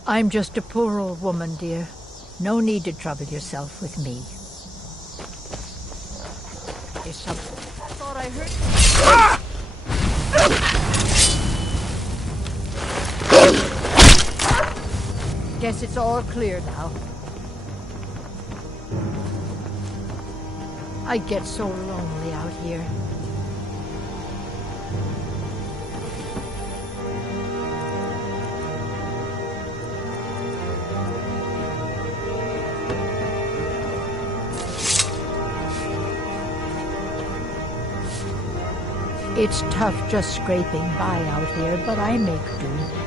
I'm just a poor old woman, dear. No need to trouble yourself with me. Is something. I thought I heard. Guess it's all clear now. I get so lonely out here. It's tough just scraping by out here, but I make do.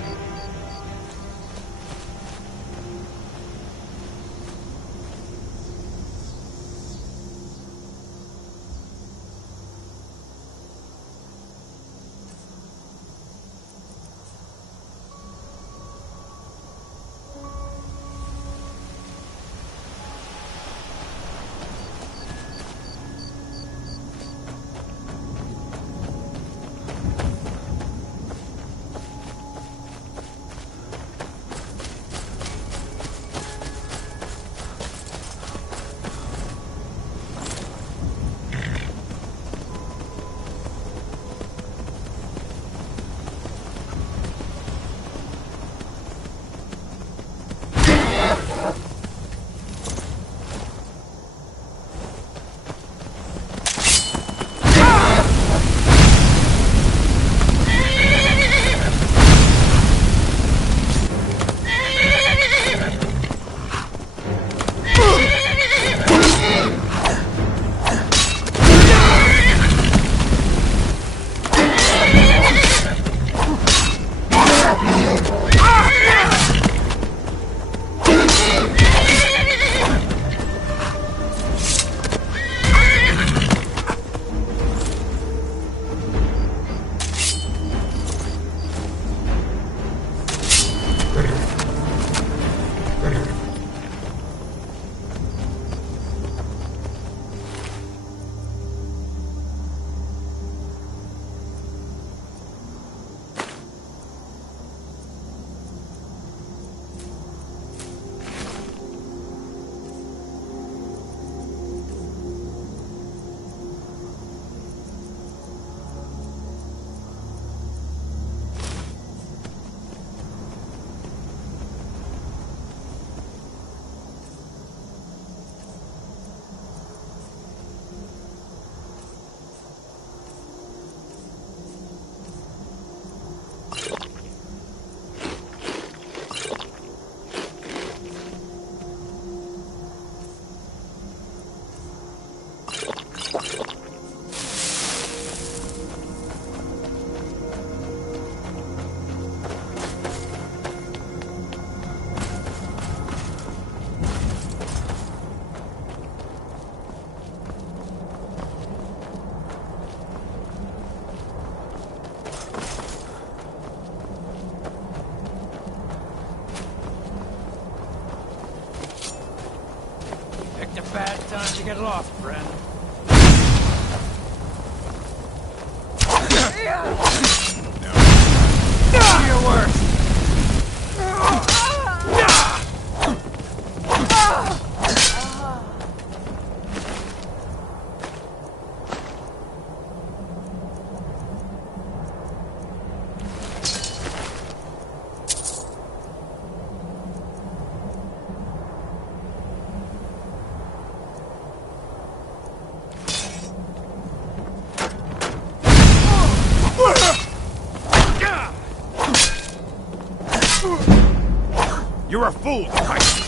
Bad time to get lost, friend. Do your worst. You're a fool, Tyson.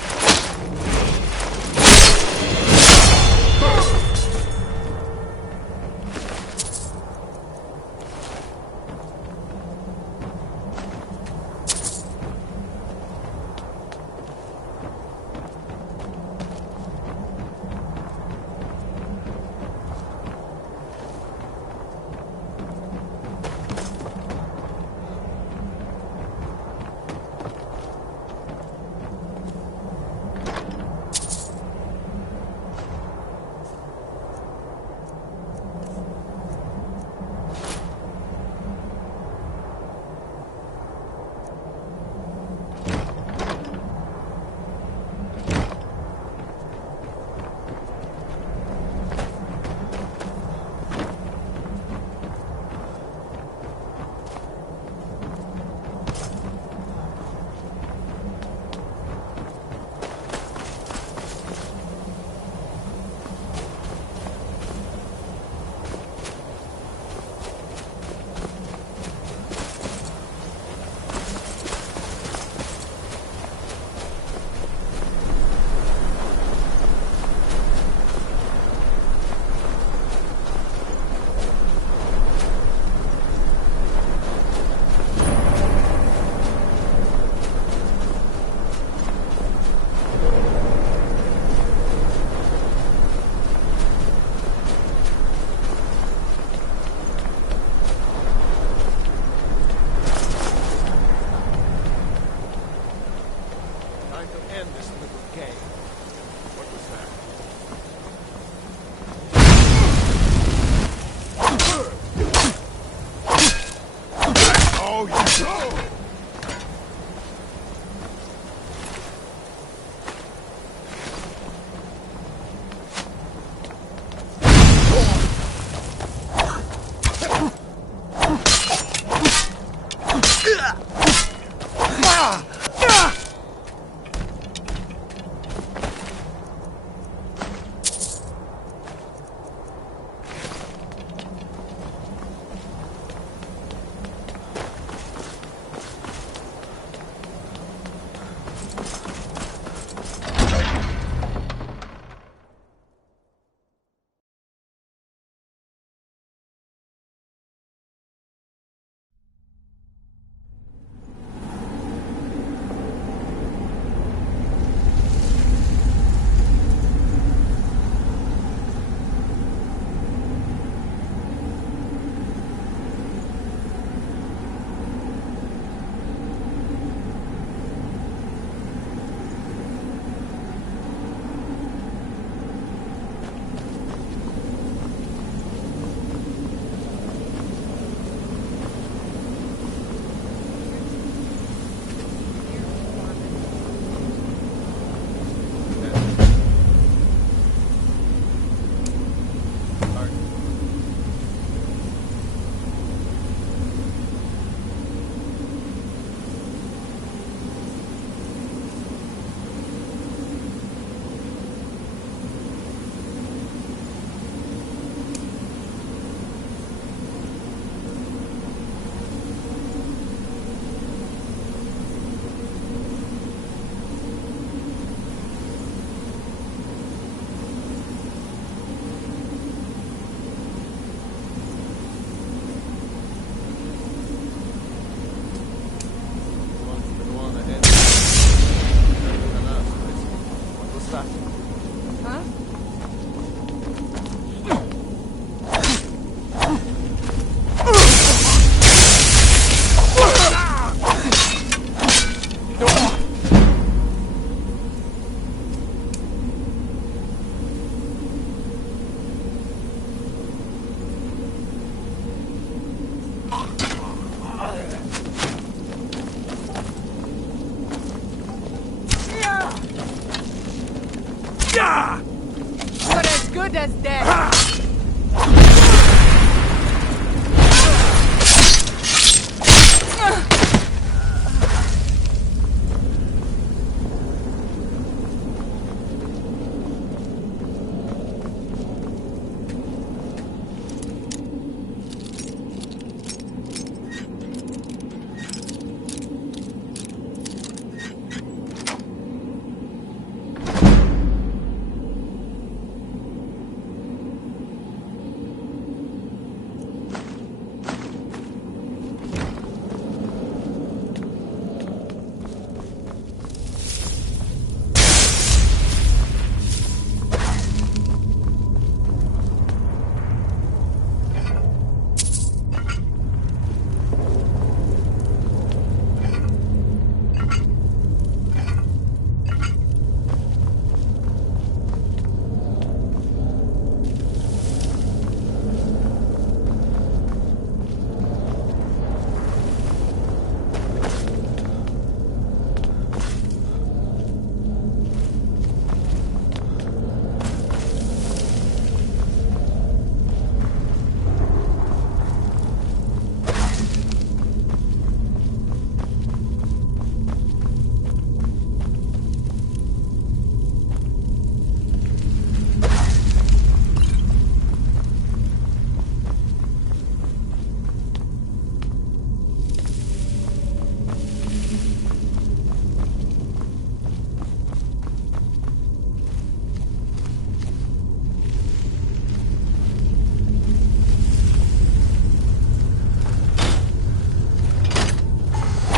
You're as good as dead.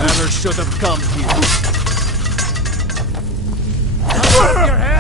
Never should have come here. Up your head!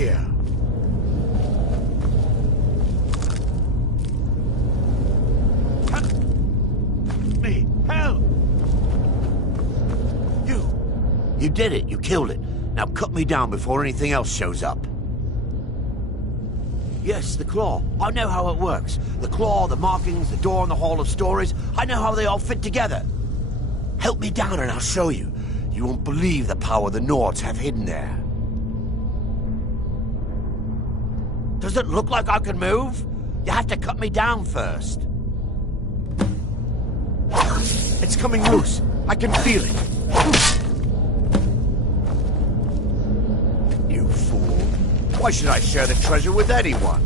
here. Help me! Help! You did it. You killed it. Now cut me down before anything else shows up. Yes, the claw. I know how it works. The claw, the markings, the door in the Hall of Stories. I know how they all fit together. Help me down and I'll show you. You won't believe the power the Nords have hidden there. Does it look like I can move? You have to cut me down first. It's coming loose. I can feel it. You fool. Why should I share the treasure with anyone?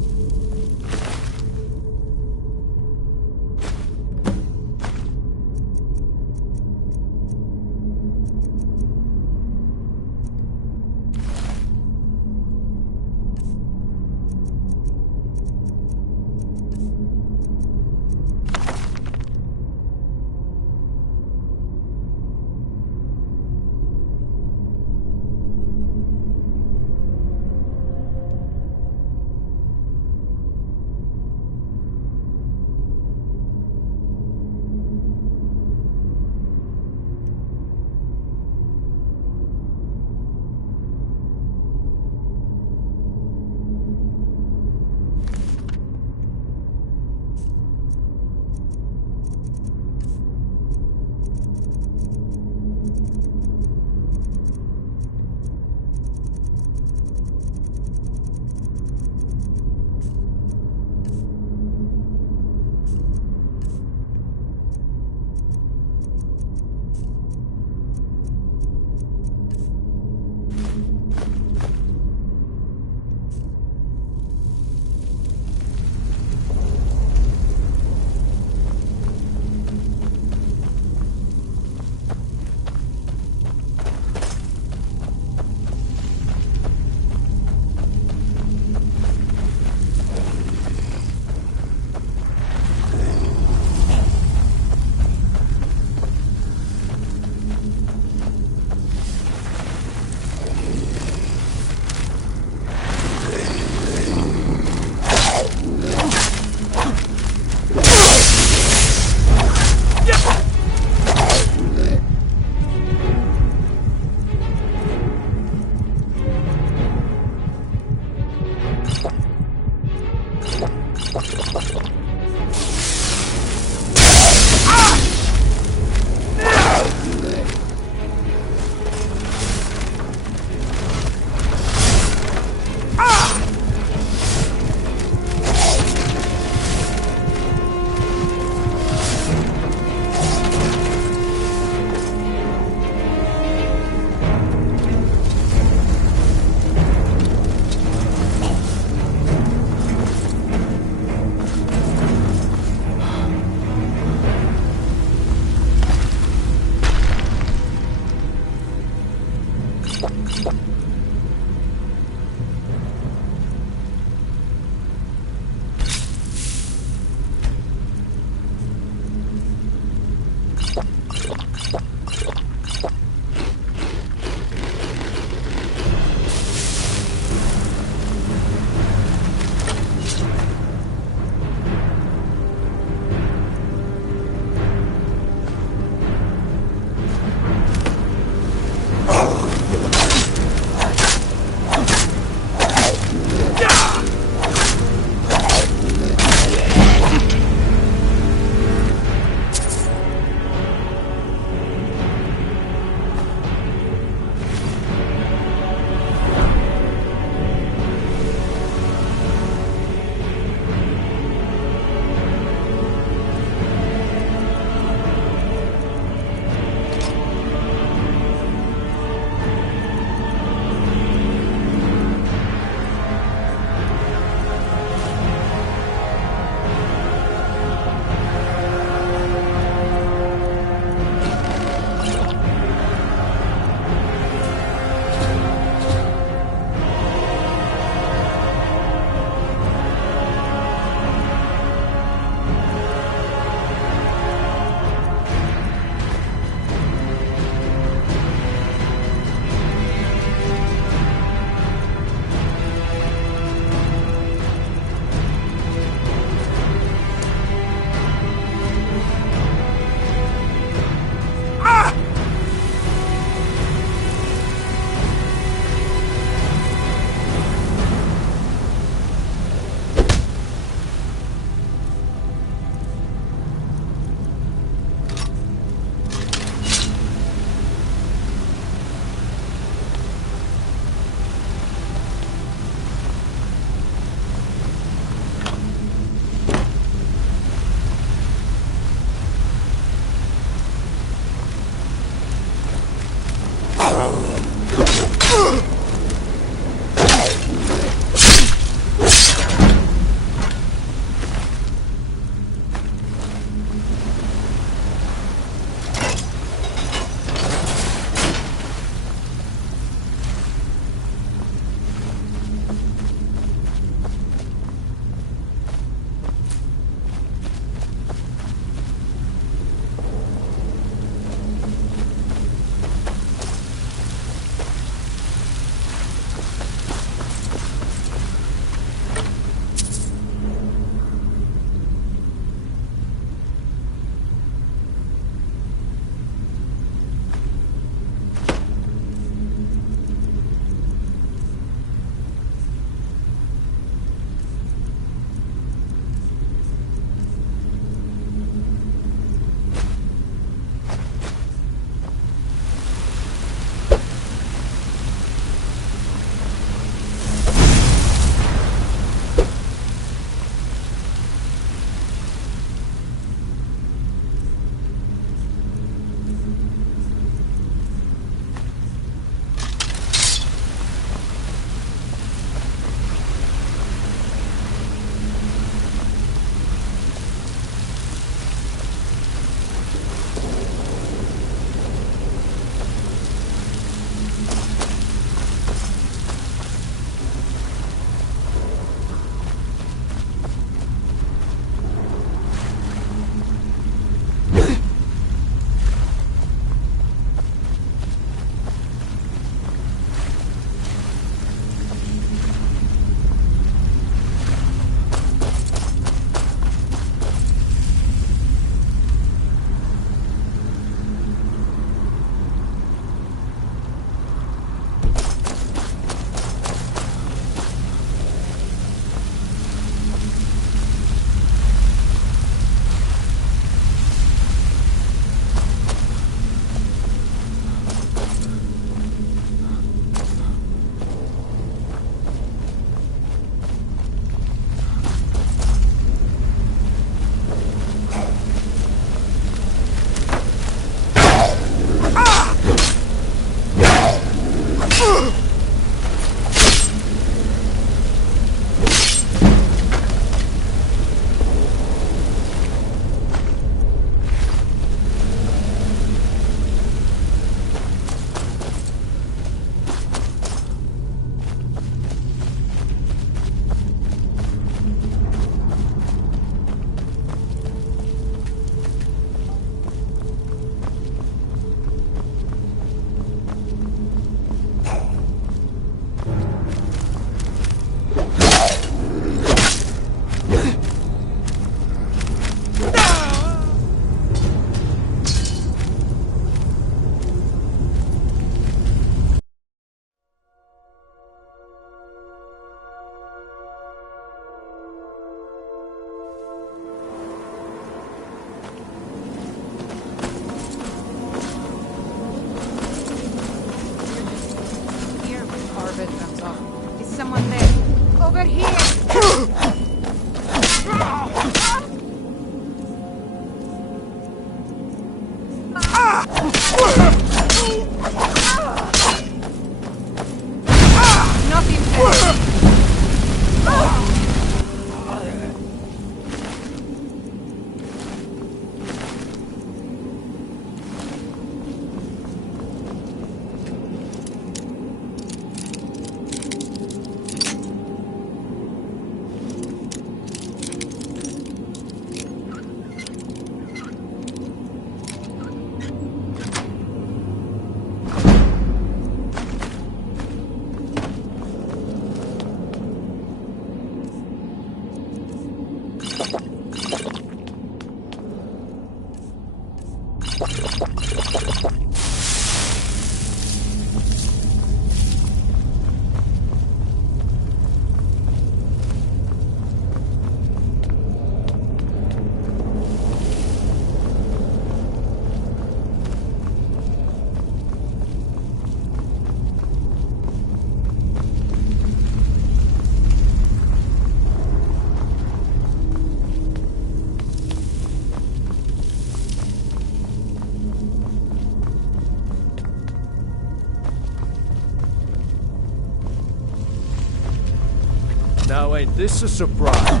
Now ain't this a surprise?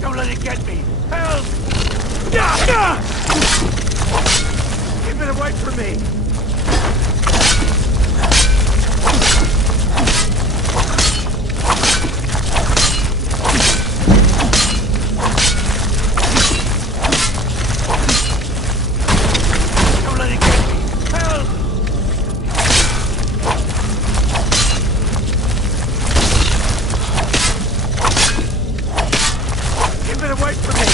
Don't let it get me! Help! Keep it away from me! Don't let it get me! Help! Keep it away from me!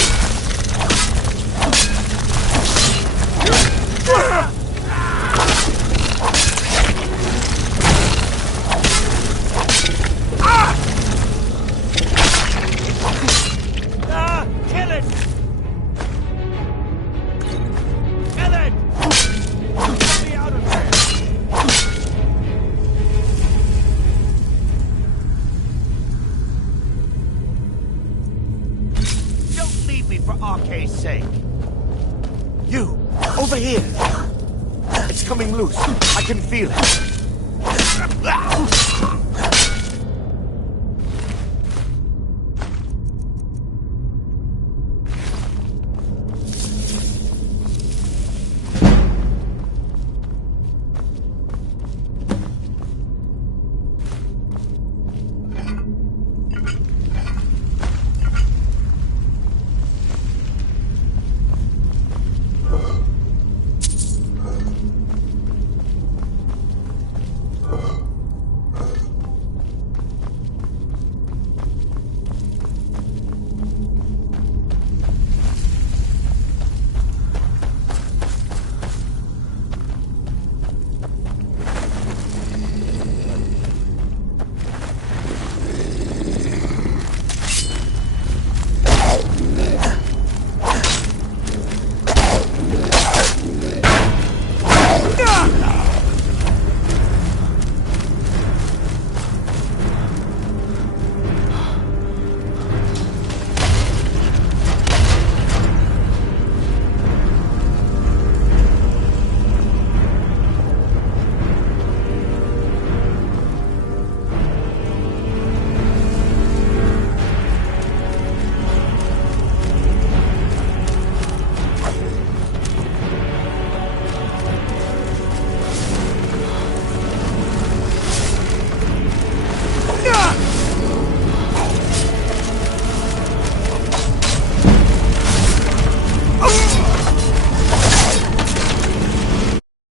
Kill it! Kill it! Get me out of here! Don't leave me for RK's sake. You, over here. It's coming loose. I can feel it.